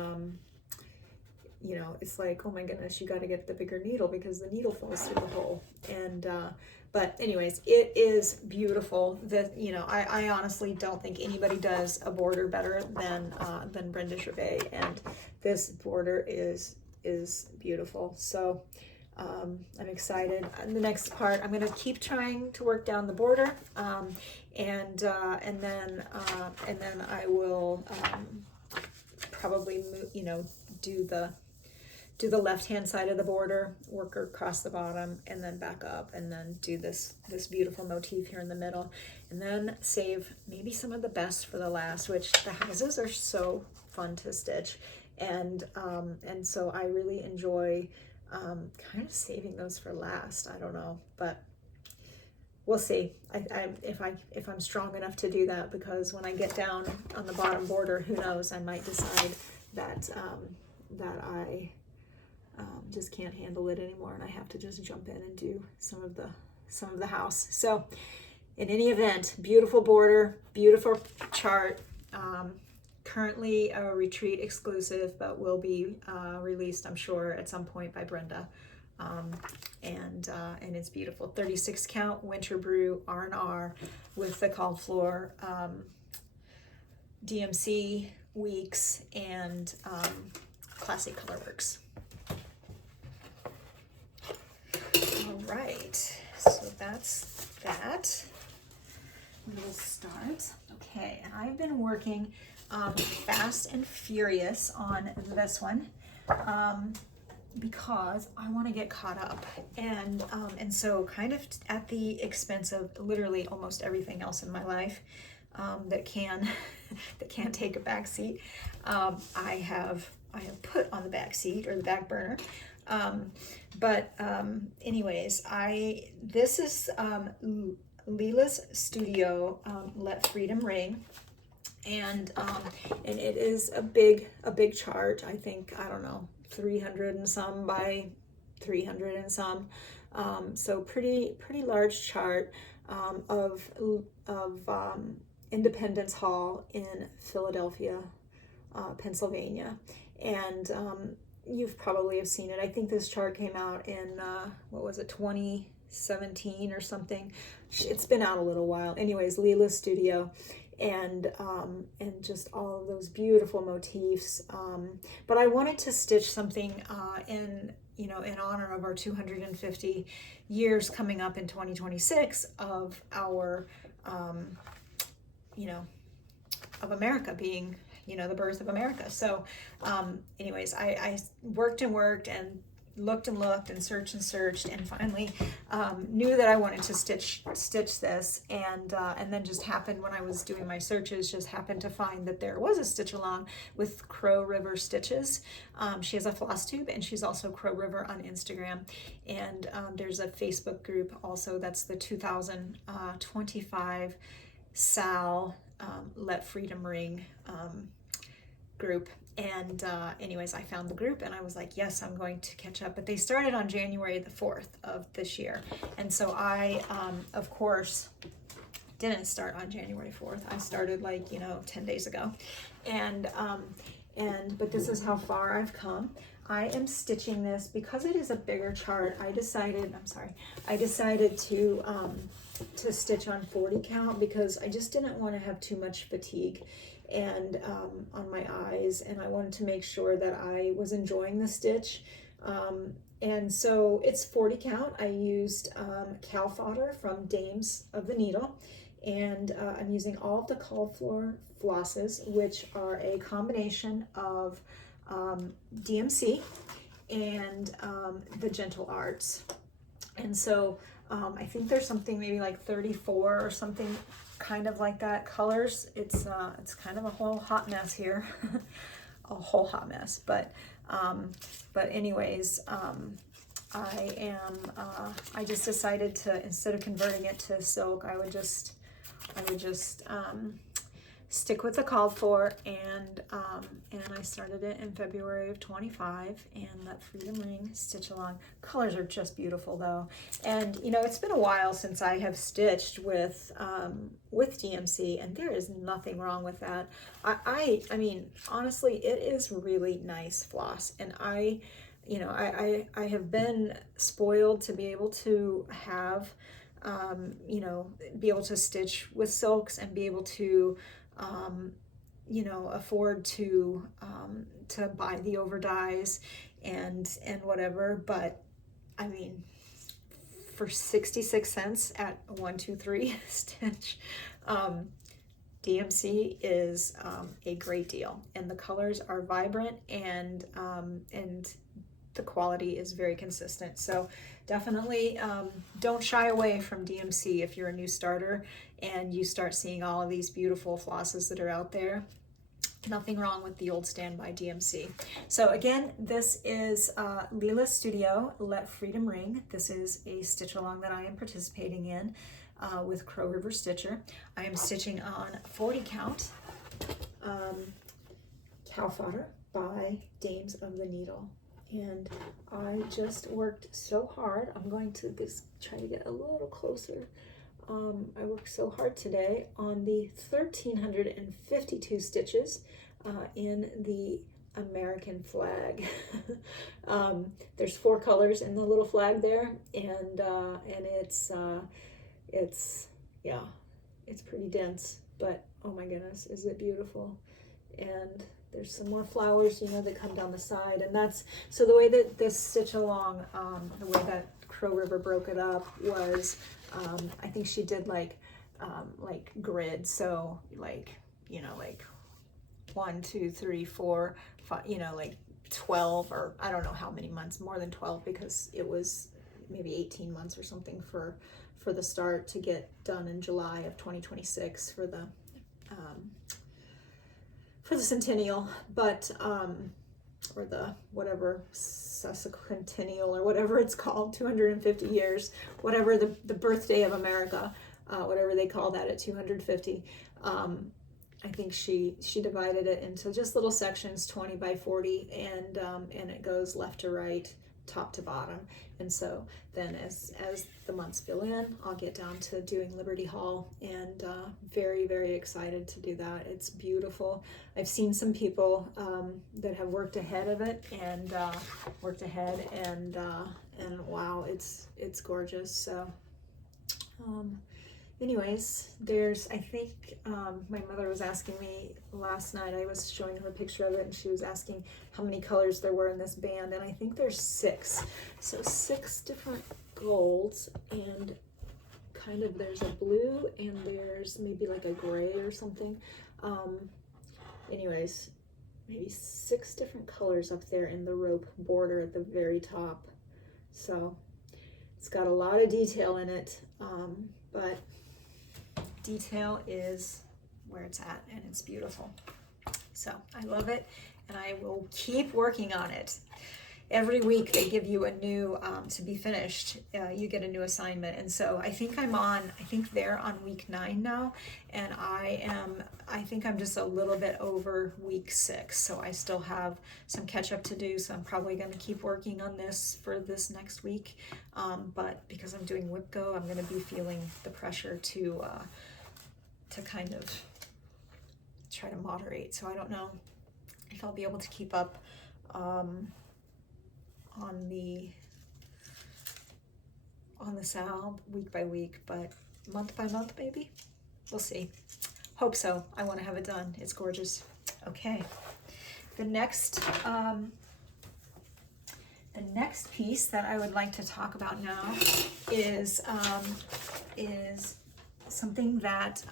you know, it's like, oh my goodness, you got to get the bigger needle because the needle falls through the hole. And but anyways, it is beautiful. That, you know, I honestly don't think anybody does a border better than Brenda Gervais, and this border is beautiful. So I'm excited. And the next part, I'm going to keep trying to work down the border, and then I will probably move, you know, do the left hand side of the border, work across the bottom, and then back up, and then do this beautiful motif here in the middle, and then save maybe some of the best for the last, which the houses are so fun to stitch, and so I really enjoy kind of saving those for last. I don't know, but we'll see. If I'm strong enough to do that, because when I get down on the bottom border, who knows, I might decide that I just can't handle it anymore, and I have to just jump in and do some of the house. So in any event, beautiful border, beautiful chart. Currently a retreat exclusive, but will be released, I'm sure, at some point by Brenda. And it's beautiful. 36 count winter brew R&R with the called floor, DMC weeks, and classic colorworks. All right, so that's that. We'll start. Okay, and I've been working fast and furious on this one because I want to get caught up, and so kind of at the expense of literally almost everything else in my life that can take a back seat. I have put on the back seat, or the back burner. Anyways, this is Leela's Studio Let Freedom Ring, and it is a big chart. I think, I don't know, 300 and some by 300 and some, so pretty large chart of Independence Hall in Philadelphia, Pennsylvania, and you've probably have seen it. I think this chart came out in, what was it, 2017 or something. It's been out a little while. Anyways, Leela's Studio, and just all of those beautiful motifs. But I wanted to stitch something in honor of our 250 years coming up in 2026 of our, of America being, the birth of America. So anyways, I worked and looked and searched and finally knew that I wanted to stitch this, and then just happened, when I was doing my searches, just happened to find that there was a stitch along with Crow River Stitches. She has a Flosstube, and she's also Crow River on Instagram, and there's a Facebook group also. That's the 2025 SAL Let Freedom Ring group. And anyways, I found the group and I was like, yes, I'm going to catch up. But they started on January the 4th of this year. And so I, of course, didn't start on January 4th. I started 10 days ago. But this is how far I've come. I am stitching this because it is a bigger chart. I decided to stitch on 40 count because I just didn't want to have too much fatigue and on my eyes, and I wanted to make sure that I was enjoying the stitch. And so it's 40 count. I used cow fodder from Dames of the Needle, and I'm using all of the called floor flosses, which are a combination of DMC and the Gentle Arts. And so I think there's something maybe like 34 or something kind of like that colors. It's kind of a whole hot mess here. A whole hot mess, but anyways, I just decided to, instead of converting it to silk, I would just stick with the called for, and I started it in February of 25, and Let Freedom Ring Stitch Along. Colors are just beautiful though, and it's been a while since I have stitched with DMC, and there is nothing wrong with that. I mean honestly, it is really nice floss, and I have been spoiled to be able to have be able to stitch with silks and be able to afford to buy the over dyes and whatever. But I mean, for 66 cents at 1, 2, 3 stitch, DMC is a great deal, and the colors are vibrant, and the quality is very consistent. So definitely don't shy away from DMC if you're a new starter and you start seeing all of these beautiful flosses that are out there. Nothing wrong with the old standby DMC. So again, this is Leela's Studio, Let Freedom Ring. This is a stitch along that I am participating in with Crow River Stitcher. I am stitching on 40 count cow fodder by Dames of the Needle. And I just worked so hard. I'm going to just try to get a little closer. I worked so hard today on the 1,352 stitches in the American flag. There's 4 colors in the little flag there, and it's pretty dense, but oh my goodness, is it beautiful. And there's some more flowers, you know, that come down the side, and that's, so the way that this stitch along, the way that Crow River broke it up was, I think she did like grid, so like, you know, like 1, 2, 3, 4, 5, you know, like 12, or I don't know how many months, more than 12, because it was maybe 18 months or something for the start to get done in July of 2026 for the centennial, but or the whatever sesquicentennial or whatever it's called, 250 years, whatever the birthday of America, whatever they call that at 250. I think she divided it into just little sections, 20 by 40, and it goes left to right, top to bottom. And so then as the months fill in, I'll get down to doing Liberty Hall, and very, very excited to do that. It's beautiful. I've seen some people that have worked ahead of it, and wow, it's gorgeous. So anyways, there's, I think, my mother was asking me last night, I was showing her a picture of it, and she was asking how many colors there were in this band, and I think there's 6. So 6 different golds, and kind of there's a blue, and there's maybe like a gray or something. Anyways, maybe 6 different colors up there in the rope border at the very top. So it's got a lot of detail in it, but detail is where it's at, and it's beautiful. So I love it, and I will keep working on it. Every week they give you a new, to be finished, you get a new assignment. And so I think they're on week 9 now, and I think I'm just a little bit over week 6. So I still have some catch up to do. So I'm probably going to keep working on this for this next week. But because I'm doing WIPGO, I'm going to be feeling the pressure to kind of try to moderate. So I don't know if I'll be able to keep up on the SAL week by week, but month by month maybe. We'll see. Hope so. I want to have it done. It's gorgeous. Okay. The next piece that I would like to talk about now is something that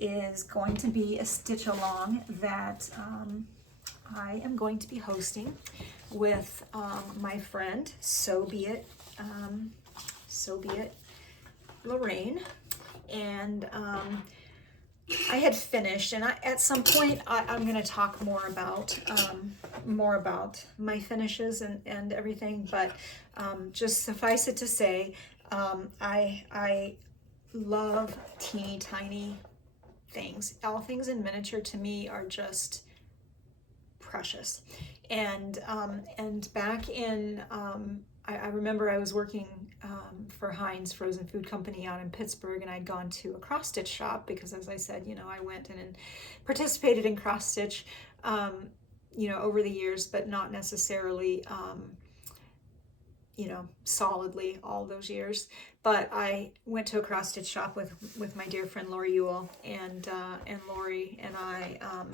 is going to be a stitch along that I am going to be hosting with my friend Soed Lorraine, and I had finished, and at some point I'm going to talk more about my finishes and everything, but just suffice it to say, I love teeny tiny things. All things in miniature to me are just precious. And back in, I remember I was working for Heinz Frozen Food Company out in Pittsburgh, and I'd gone to a cross stitch shop because, as I said, you know, I went and participated in cross stitch, you know, over the years, but not necessarily, you know, solidly all those years. But I went to a cross stitch shop with my dear friend Lori Ewell, and Lori and I, I'm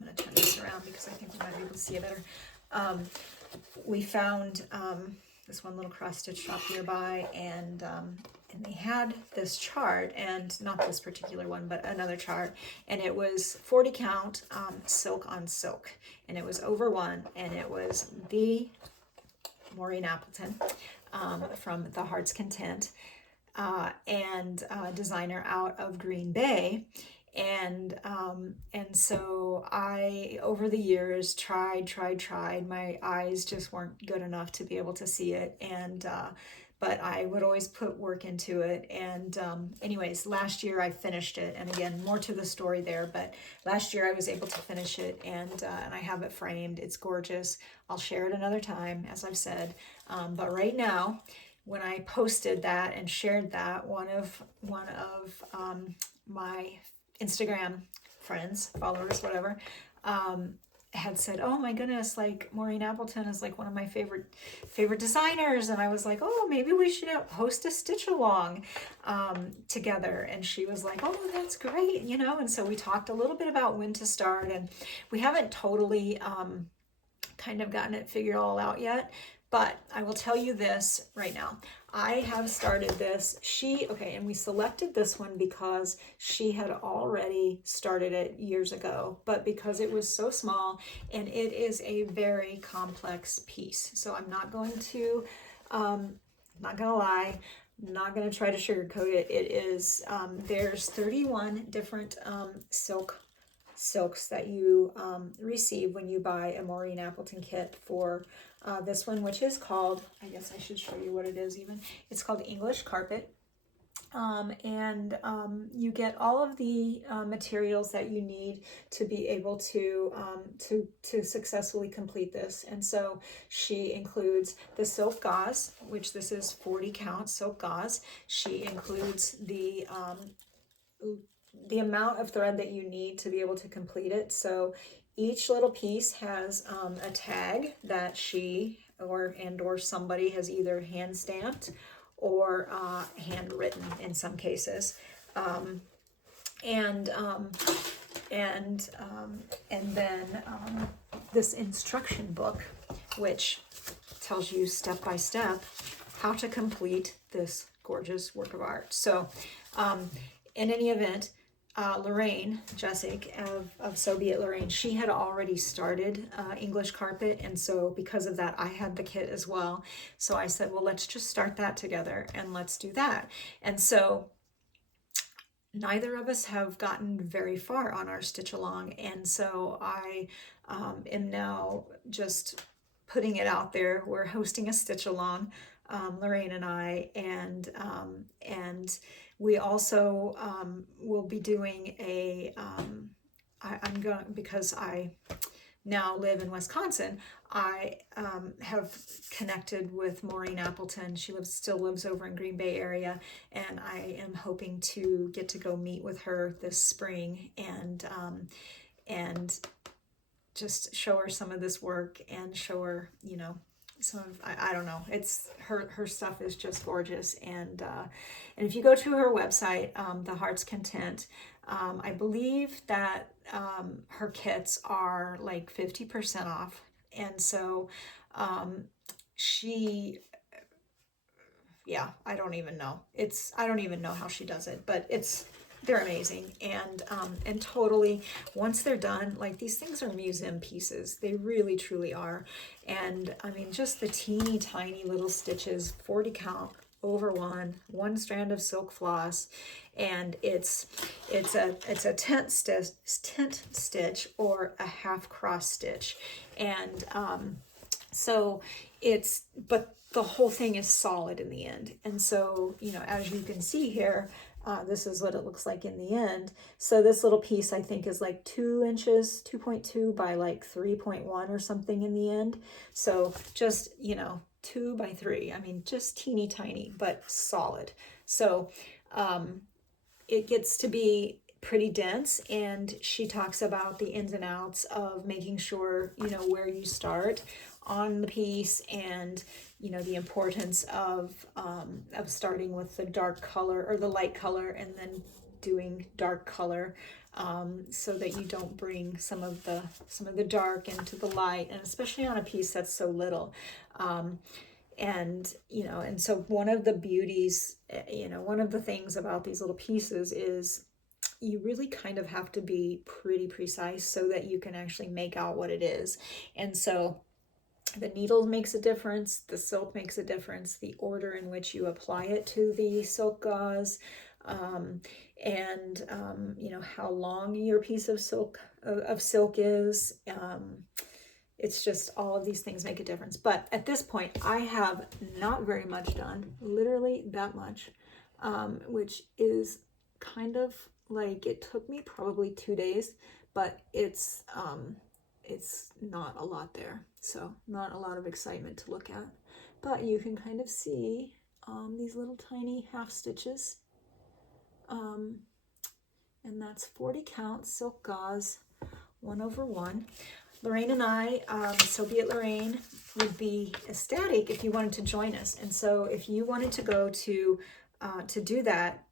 going to turn this around because I think we might be able to see it better. We found this one little cross stitch shop nearby, and and they had this chart, and not this particular one, but another chart, and it was 40 count silk on silk, and it was over one, and it was the Maureen Appleton from The Heart's Content, and designer out of Green Bay. And so I, over the years, tried. My eyes just weren't good enough to be able to see it. And but I would always put work into it. And anyways, last year I finished it. And again, more to the story there, but last year I was able to finish it, and I have it framed. It's gorgeous. I'll share it another time, as I've said. But right now, when I posted that and shared that, one of my Instagram friends, followers, whatever, had said, "Oh my goodness, like Maureen Appleton is like one of my favorite designers." And I was like, "Oh, maybe we should host a stitch along together." And she was like, "Oh, that's great," you know. And so we talked a little bit about when to start, and we haven't totally kind of gotten it figured all out yet. But I will tell you this right now. I have started this. And we selected this one because she had already started it years ago, but because it was so small, and it is a very complex piece. So I'm not going to, not gonna lie, not gonna try to sugarcoat it. It is, there's 31 different silks that you receive when you buy a Maureen Appleton kit for this one, which is called, I guess I should show you what it is even. It's called English Carpet. You get all of the materials that you need to be able to successfully complete this. And so she includes the silk gauze, which this is 40 count silk gauze. She includes the amount of thread that you need to be able to complete it. So each little piece has a tag that she or somebody has either hand stamped or handwritten in some cases. And then this instruction book, which tells you step by step how to complete this gorgeous work of art. So in any event, Lorraine Jessic of So Be It Lorraine, she had already started English Carpet, and so because of that I had the kit as well. So I said, well, let's just start that together and let's do that. And so neither of us have gotten very far on our stitch along, and so I am now just putting it out there. We're hosting a stitch along, Lorraine and I, and we also will be doing a, I'm going, because I now live in Wisconsin, I have connected with Maureen Appleton. She still lives over in Green Bay area, and I am hoping to get to go meet with her this spring and just show her some of this work and show her, you know, some of, I don't know, it's her stuff is just gorgeous. And if you go to her website, The Heart's Content, I believe that her kits are like 50% off. And so yeah, I don't even know. I don't even know how she does it, but they're amazing. And totally, once they're done, like, these things are museum pieces. They really truly are. And I mean, just the teeny tiny little stitches, 40 count over one strand of silk floss, and it's a tent stitch or a half cross stitch. And so but the whole thing is solid in the end. And so, you know, as you can see here, this is what it looks like in the end. So this little piece, I think, is like 2 inches, 2.2 by like 3.1 or something in the end. So just, you know, 2 by 3. I mean, just teeny tiny, but solid. So it gets to be pretty dense, and she talks about the ins and outs of making sure, you know, where you start on the piece, and, you know, the importance of starting with the dark color or the light color and then doing dark color, so that you don't bring some of the dark into the light, and especially on a piece that's so little. And, you know, and so one of the beauties, you know, one of the things about these little pieces is you really kind of have to be pretty precise so that you can actually make out what it is. And so the needle makes a difference, the silk makes a difference, the order in which you apply it to the silk gauze, you know, how long your piece of silk is. It's just all of these things make a difference. But at this point, I have not very much done, literally that much, which is kind of like, it took me probably 2 days, but it's not a lot there. So not a lot of excitement to look at, but you can kind of see these little tiny half stitches. And that's 40 count silk gauze, 1/1. Lorraine and I, so be it Lorraine, would be ecstatic if you wanted to join us. And so if you wanted to go to do that,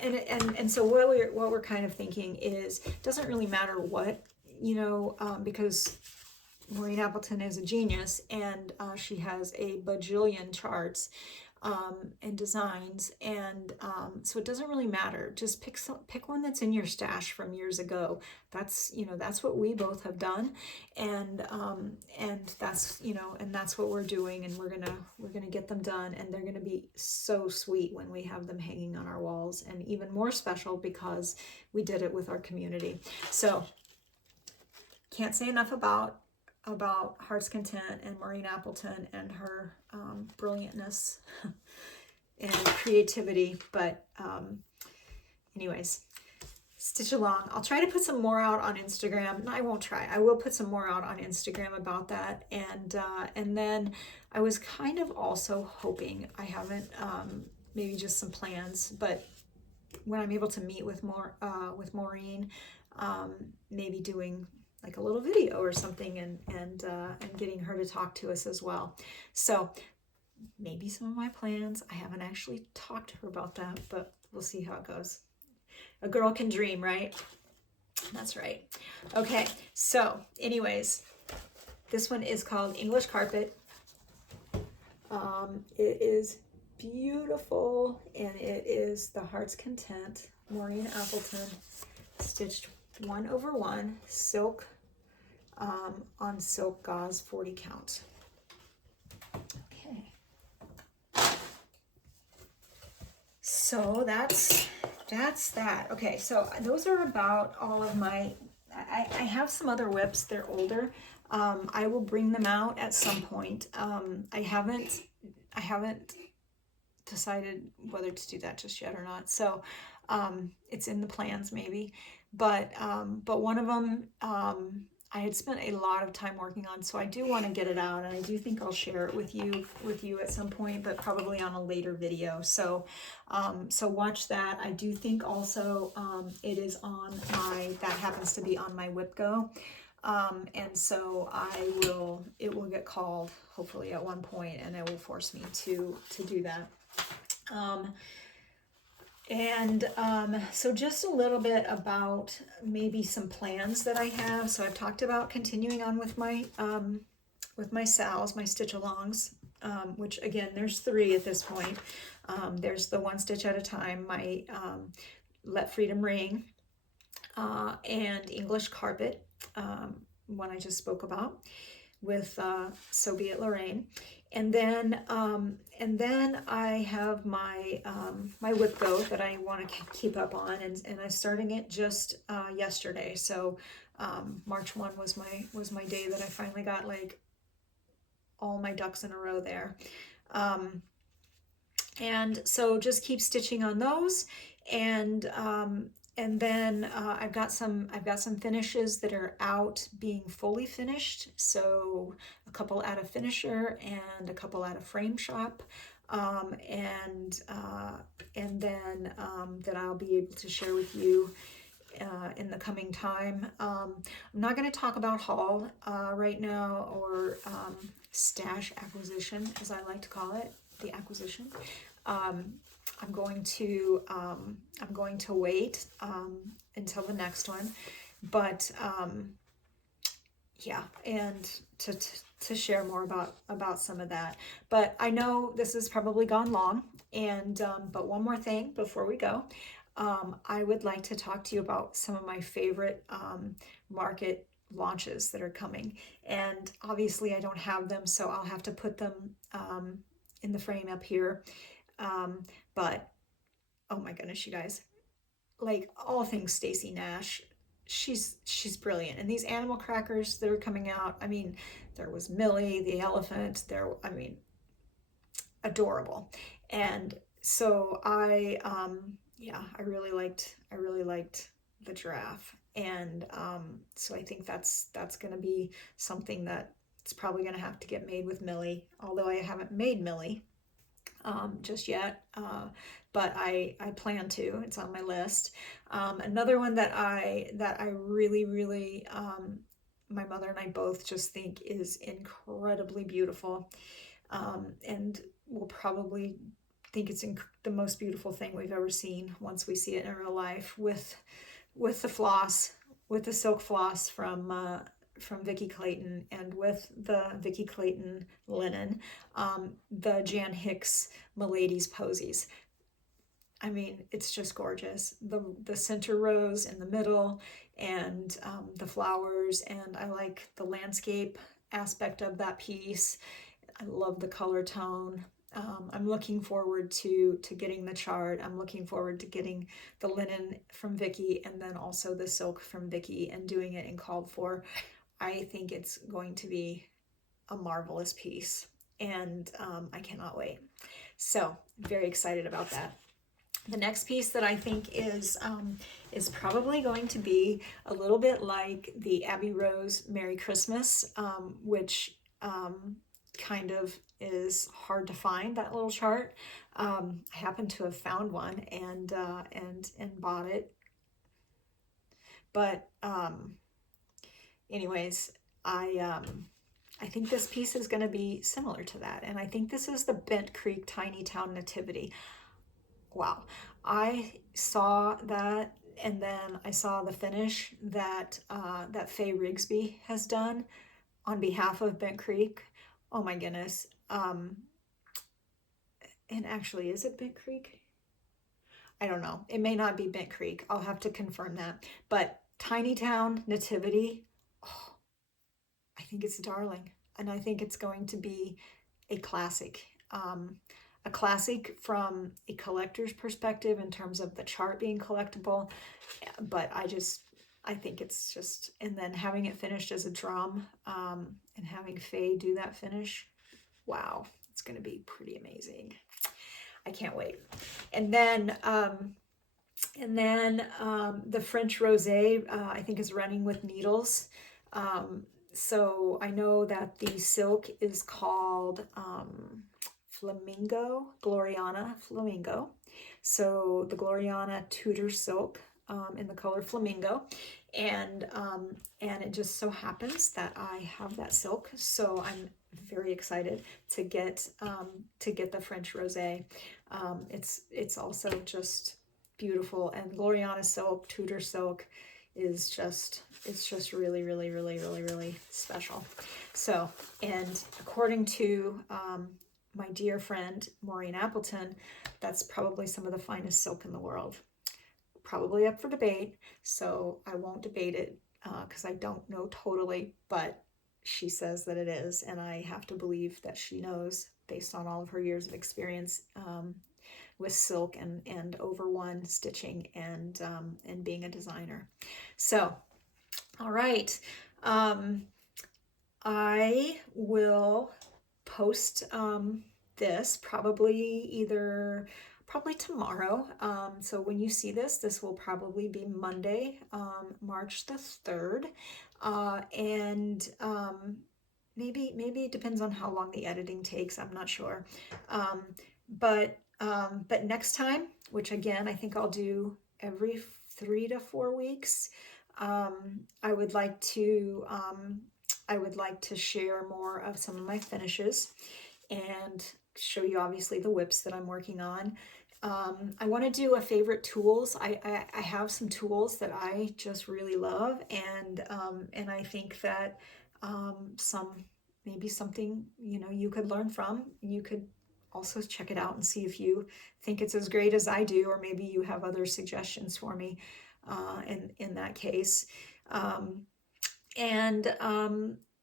and so what we're kind of thinking is, it doesn't really matter what, you know, because Maureen Appleton is a genius, and she has a bajillion charts and designs, and so it doesn't really matter. Just pick one that's in your stash from years ago. That's, you know, that's what we both have done, and that's, you know, and that's what we're doing, and we're gonna get them done, and they're gonna be so sweet when we have them hanging on our walls, and even more special because we did it with our community. So can't say enough about Heart's Content and Maureen Appleton and her brilliantness and creativity. But anyways, Stitch Along. I'll try to put some more out on Instagram. No, I won't try. I will put some more out on Instagram about that. And then I was kind of also hoping, I haven't, maybe just some plans, but when I'm able to meet with Maureen, maybe doing like a little video or something, and getting her to talk to us as well. So maybe some of my plans. I haven't actually talked to her about that, but we'll see how it goes. A girl can dream, right? That's right. Okay, so anyways, this one is called English Carpet. It is beautiful, and it is the Heart's Content Maureen Appleton stitched 1/1 silk on silk gauze, 40 count. Okay, so that's that. Okay, so those are about all of my, I have some other WIPs. They're older. I will bring them out at some point. I haven't decided whether to do that just yet or not. So it's in the plans maybe. But one of them I had spent a lot of time working on, so I do want to get it out, and I do think I'll share it with you at some point, but probably on a later video. So so watch that. I do think also it is on that happens to be on my WIPGO, and so it will get called hopefully at one point, and it will force me to do that. So just a little bit about maybe some plans that I have. So I've talked about continuing on with my SALs, my stitch alongs, which again, there's 3 at this point. There's the 1 stitch at a time, my Let Freedom Ring, and English Carpet, one I just spoke about with So Be It Lorraine. And then I have my my WIPGO that I want to keep up on, and I'm starting it just yesterday. So March 1 was my day that I finally got like all my ducks in a row there. And so just keep stitching on those, and then I've got some finishes that are out being fully finished. So a couple at a finisher and a couple at a frame shop, and then that I'll be able to share with you in the coming time. I'm not going to talk about haul right now, or stash acquisition, as I like to call it, the acquisition. I'm going to wait until the next one, but yeah, and to share more about some of that. But I know this has probably gone long, and but one more thing before we go, I would like to talk to you about some of my favorite market launches that are coming. And obviously, I don't have them, so I'll have to put them in the frame up here. But oh my goodness, you guys, like all things Stacey Nash, she's brilliant. And these animal crackers that are coming out, I mean, there was Millie the elephant. There, I mean, adorable. And so yeah, I really liked the giraffe. And so I think that's going to be something that it's probably going to have to get made with Millie, although I haven't made Millie just yet, but I plan to. It's on my list. Another one that I really my mother and I both just think is incredibly beautiful, and we'll probably think it's the most beautiful thing we've ever seen once we see it in real life with the floss, with the silk floss from Vicki Clayton, and with the Vicki Clayton linen, the Jan Hicks Milady's posies. I mean, it's just gorgeous. The center rose in the middle, and the flowers, and I like the landscape aspect of that piece. I love the color tone. I'm looking forward to getting the chart. I'm looking forward to getting the linen from Vicki, and then also the silk from Vicki, and doing it in called for. I think it's going to be a marvelous piece, and I cannot wait. So very excited about that. The next piece that I think is probably going to be a little bit like the Abbey Rose Merry Christmas, which kind of is hard to find, that little chart. I happen to have found one and bought it, but anyways, I think this piece is going to be similar to that, and I think this is the Bent Creek Tiny Town Nativity. Wow, I saw that, and then I saw the finish that that Faye Rigsby has done on behalf of Bent Creek. Oh my goodness. And actually, is it Bent Creek? I don't know. It may not be Bent Creek. I'll have to confirm that. But Tiny Town Nativity, oh, I think it's darling. And I think it's going to be a classic. A classic from a collector's perspective in terms of the chart being collectible. But I think it's just, and then having it finished as a drum, and having Faye do that finish, wow, it's going to be pretty amazing. I can't wait. And then the French Rosé, I think, is running with needles. So I know that the silk is called Flamingo, Gloriana Flamingo. So the Gloriana Tudor silk in the color Flamingo, and it just so happens that I have that silk, so I'm very excited to get the French Rosé. It's also just beautiful, and Gloriana silk, Tudor silk, is just, it's just really special. So, and according to my dear friend Maureen Appleton, that's probably some of the finest silk in the world. Probably up for debate, so I won't debate it because I don't know totally, but she says that it is, and I have to believe that she knows based on all of her years of experience with silk and over one stitching and being a designer. So, all right, I will post this probably tomorrow. So when you see this, this will probably be Monday, March the 3rd. And maybe it depends on how long the editing takes. I'm not sure. But next time, which again, I think I'll do every 3 to 4 weeks, I would like to share more of some of my finishes and show you obviously the whips that I'm working on. I want to do a favorite tools. I have some tools that I just really love, and I think that maybe something, you know, you could learn from. You could also check it out and see if you think it's as great as I do, or maybe you have other suggestions for me in that case.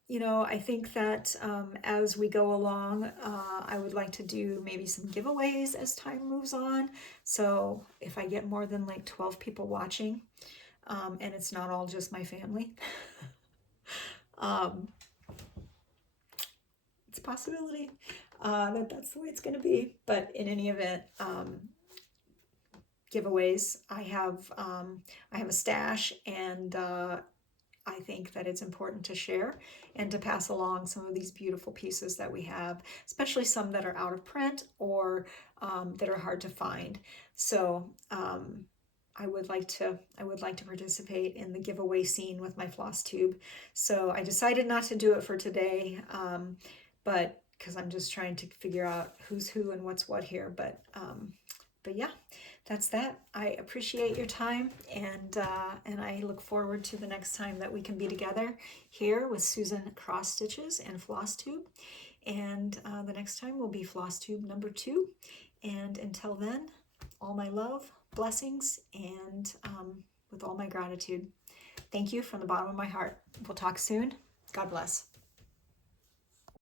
You know, I think that as we go along, I would like to do maybe some giveaways as time moves on. So if I get more than like 12 people watching, and it's not all just my family, it's a possibility that that's the way it's going to be. But in any event, giveaways, I have a stash, and I think that it's important to share and to pass along some of these beautiful pieces that we have, especially some that are out of print or that are hard to find. So I would like to participate in the giveaway scene with my floss tube. So I decided not to do it for today, but because I'm just trying to figure out who's who and what's what here. But yeah, that's that. I appreciate your time, and I look forward to the next time that we can be together here with Susan Cross Stitches and Flosstube. And the next time will be Flosstube number 2. And until then, all my love, blessings, and with all my gratitude. Thank you from the bottom of my heart. We'll talk soon. God bless.